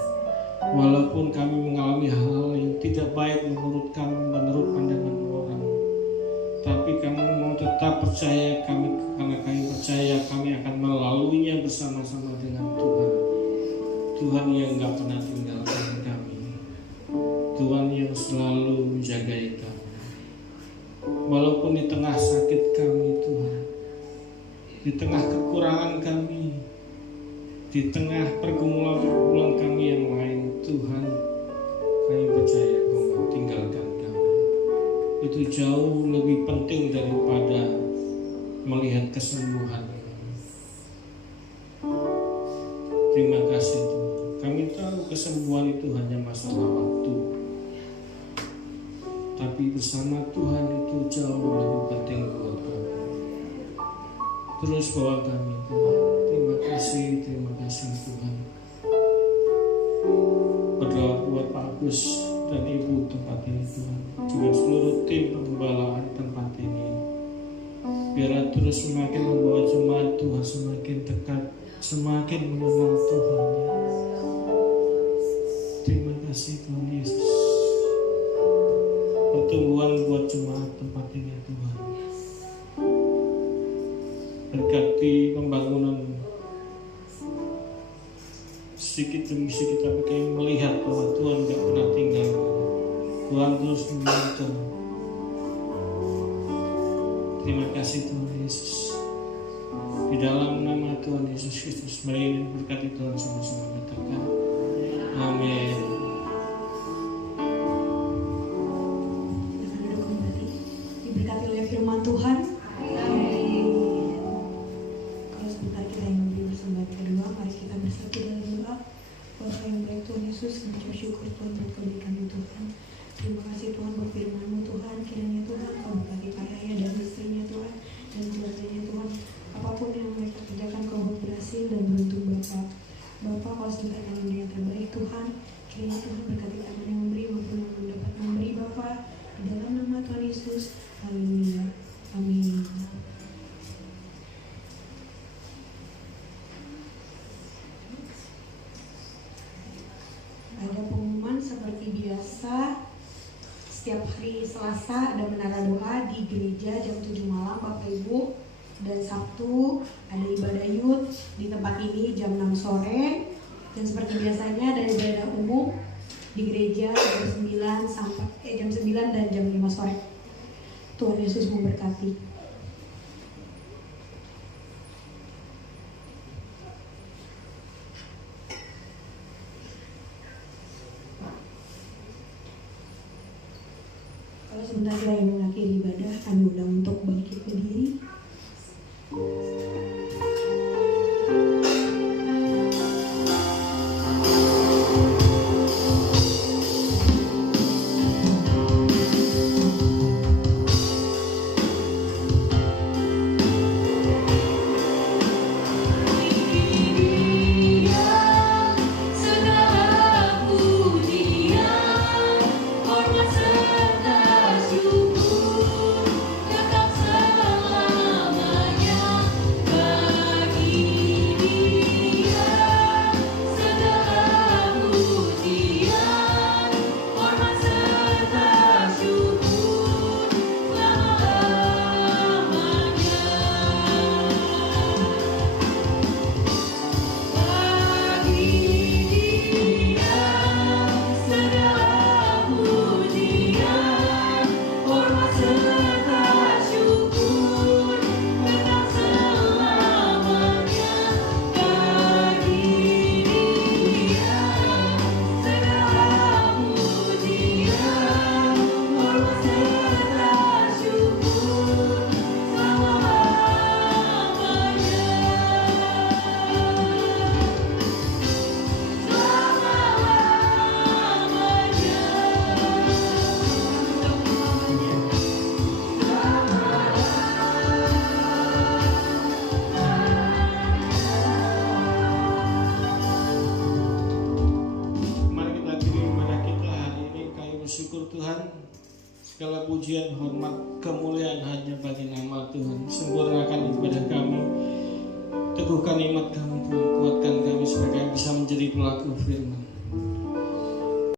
walaupun kami mengalami hal yang tidak baik menurut kami, menurut pandangan orang. Tapi kami mau tetap percaya karena kami percaya kami akan melaluinya bersama-sama dengan Tuhan. Tuhan yang gak pernah tinggalkan kami, Tuhan yang selalu menjagai kami. Walaupun di tengah sakit kami Tuhan, di tengah kekurangan kami, di tengah pergumulan kami yang lain, Tuhan, kami percaya Kau gak tinggalkan kami. Itu jauh lebih penting daripada melihat kesembuhan. Terima kasih Tuhan. Kami tahu kesembuhan itu hanya masalah waktu, tapi bersama Tuhan itu jauh lebih penting buat kami. Terus bawa kami Tuhan. Terima kasih Tuhan. Berdoa buat Pak Agus dan Ibu tempat ini Tuhan, juga seluruh tim penggembalaan tempat ini. Biar terus semakin membawa jemaat Tuhan semakin dekat, semakin mengenal Tuhan. Terima kasih Tuhan Yesus. Pertumbuhan buat jemaat tempat ini Tuhan. Berkati pembangunan sedikit demi sedikit, tapi kami melihat bahwa Tuhan gak pernah tinggal. Tuhan terus menuntun. Terima kasih Tuhan Yesus. Di dalam nama Tuhan Yesus Kristus, mari berkati Tuhan sama-sama kita. Amin. Diberkati oleh firman Tuhan. Amin. Kalau sebentar kita yang memberi persembahan kedua, mari kita bersatu dalam doa. Bapa yang baik Tuhan Yesus, kami ucap syukur Tuhan buat kebaikan Tuhan. Terima kasih Tuhan buat firman-Mu Tuhan. Kiranya Tuhan Kau berkati Pak Yahya dan istrinya Tuhan, dan keluarganya Tuhan. Apapun yang mereka kerjakan Kau buat berhasil dan beruntung Bapa. Bapa, Kau sediakan tangan yang terbaik Tuhan. Kiranya Tuhan berkati tangan yang memberi maupun yang mendapat memberi Bapa. Di dalam nama Tuhan Yesus. Haleluya. Amin. Ada pengumuman seperti biasa. Setiap hari Selasa ada menara doa di gereja jam 7 malam Bapak Ibu. Dan Sabtu ada ibadah youth di tempat ini jam 6 sore. Dan seperti biasanya ada ibadah umum di gereja jam 9 sampai jam 9 dan jam 5 sore. Tuhan Yesus memberkati. Kalau sebentar saya mengakhiri ibadah, kami undang untuk bangkit berdiri. Segala pujian, hormat, kemuliaan hanya bagi nama Tuhan. Sempurnakan ibadah kami, teguhkan iman kami Tuhan, kuatkan kami supaya kami bisa menjadi pelaku firman.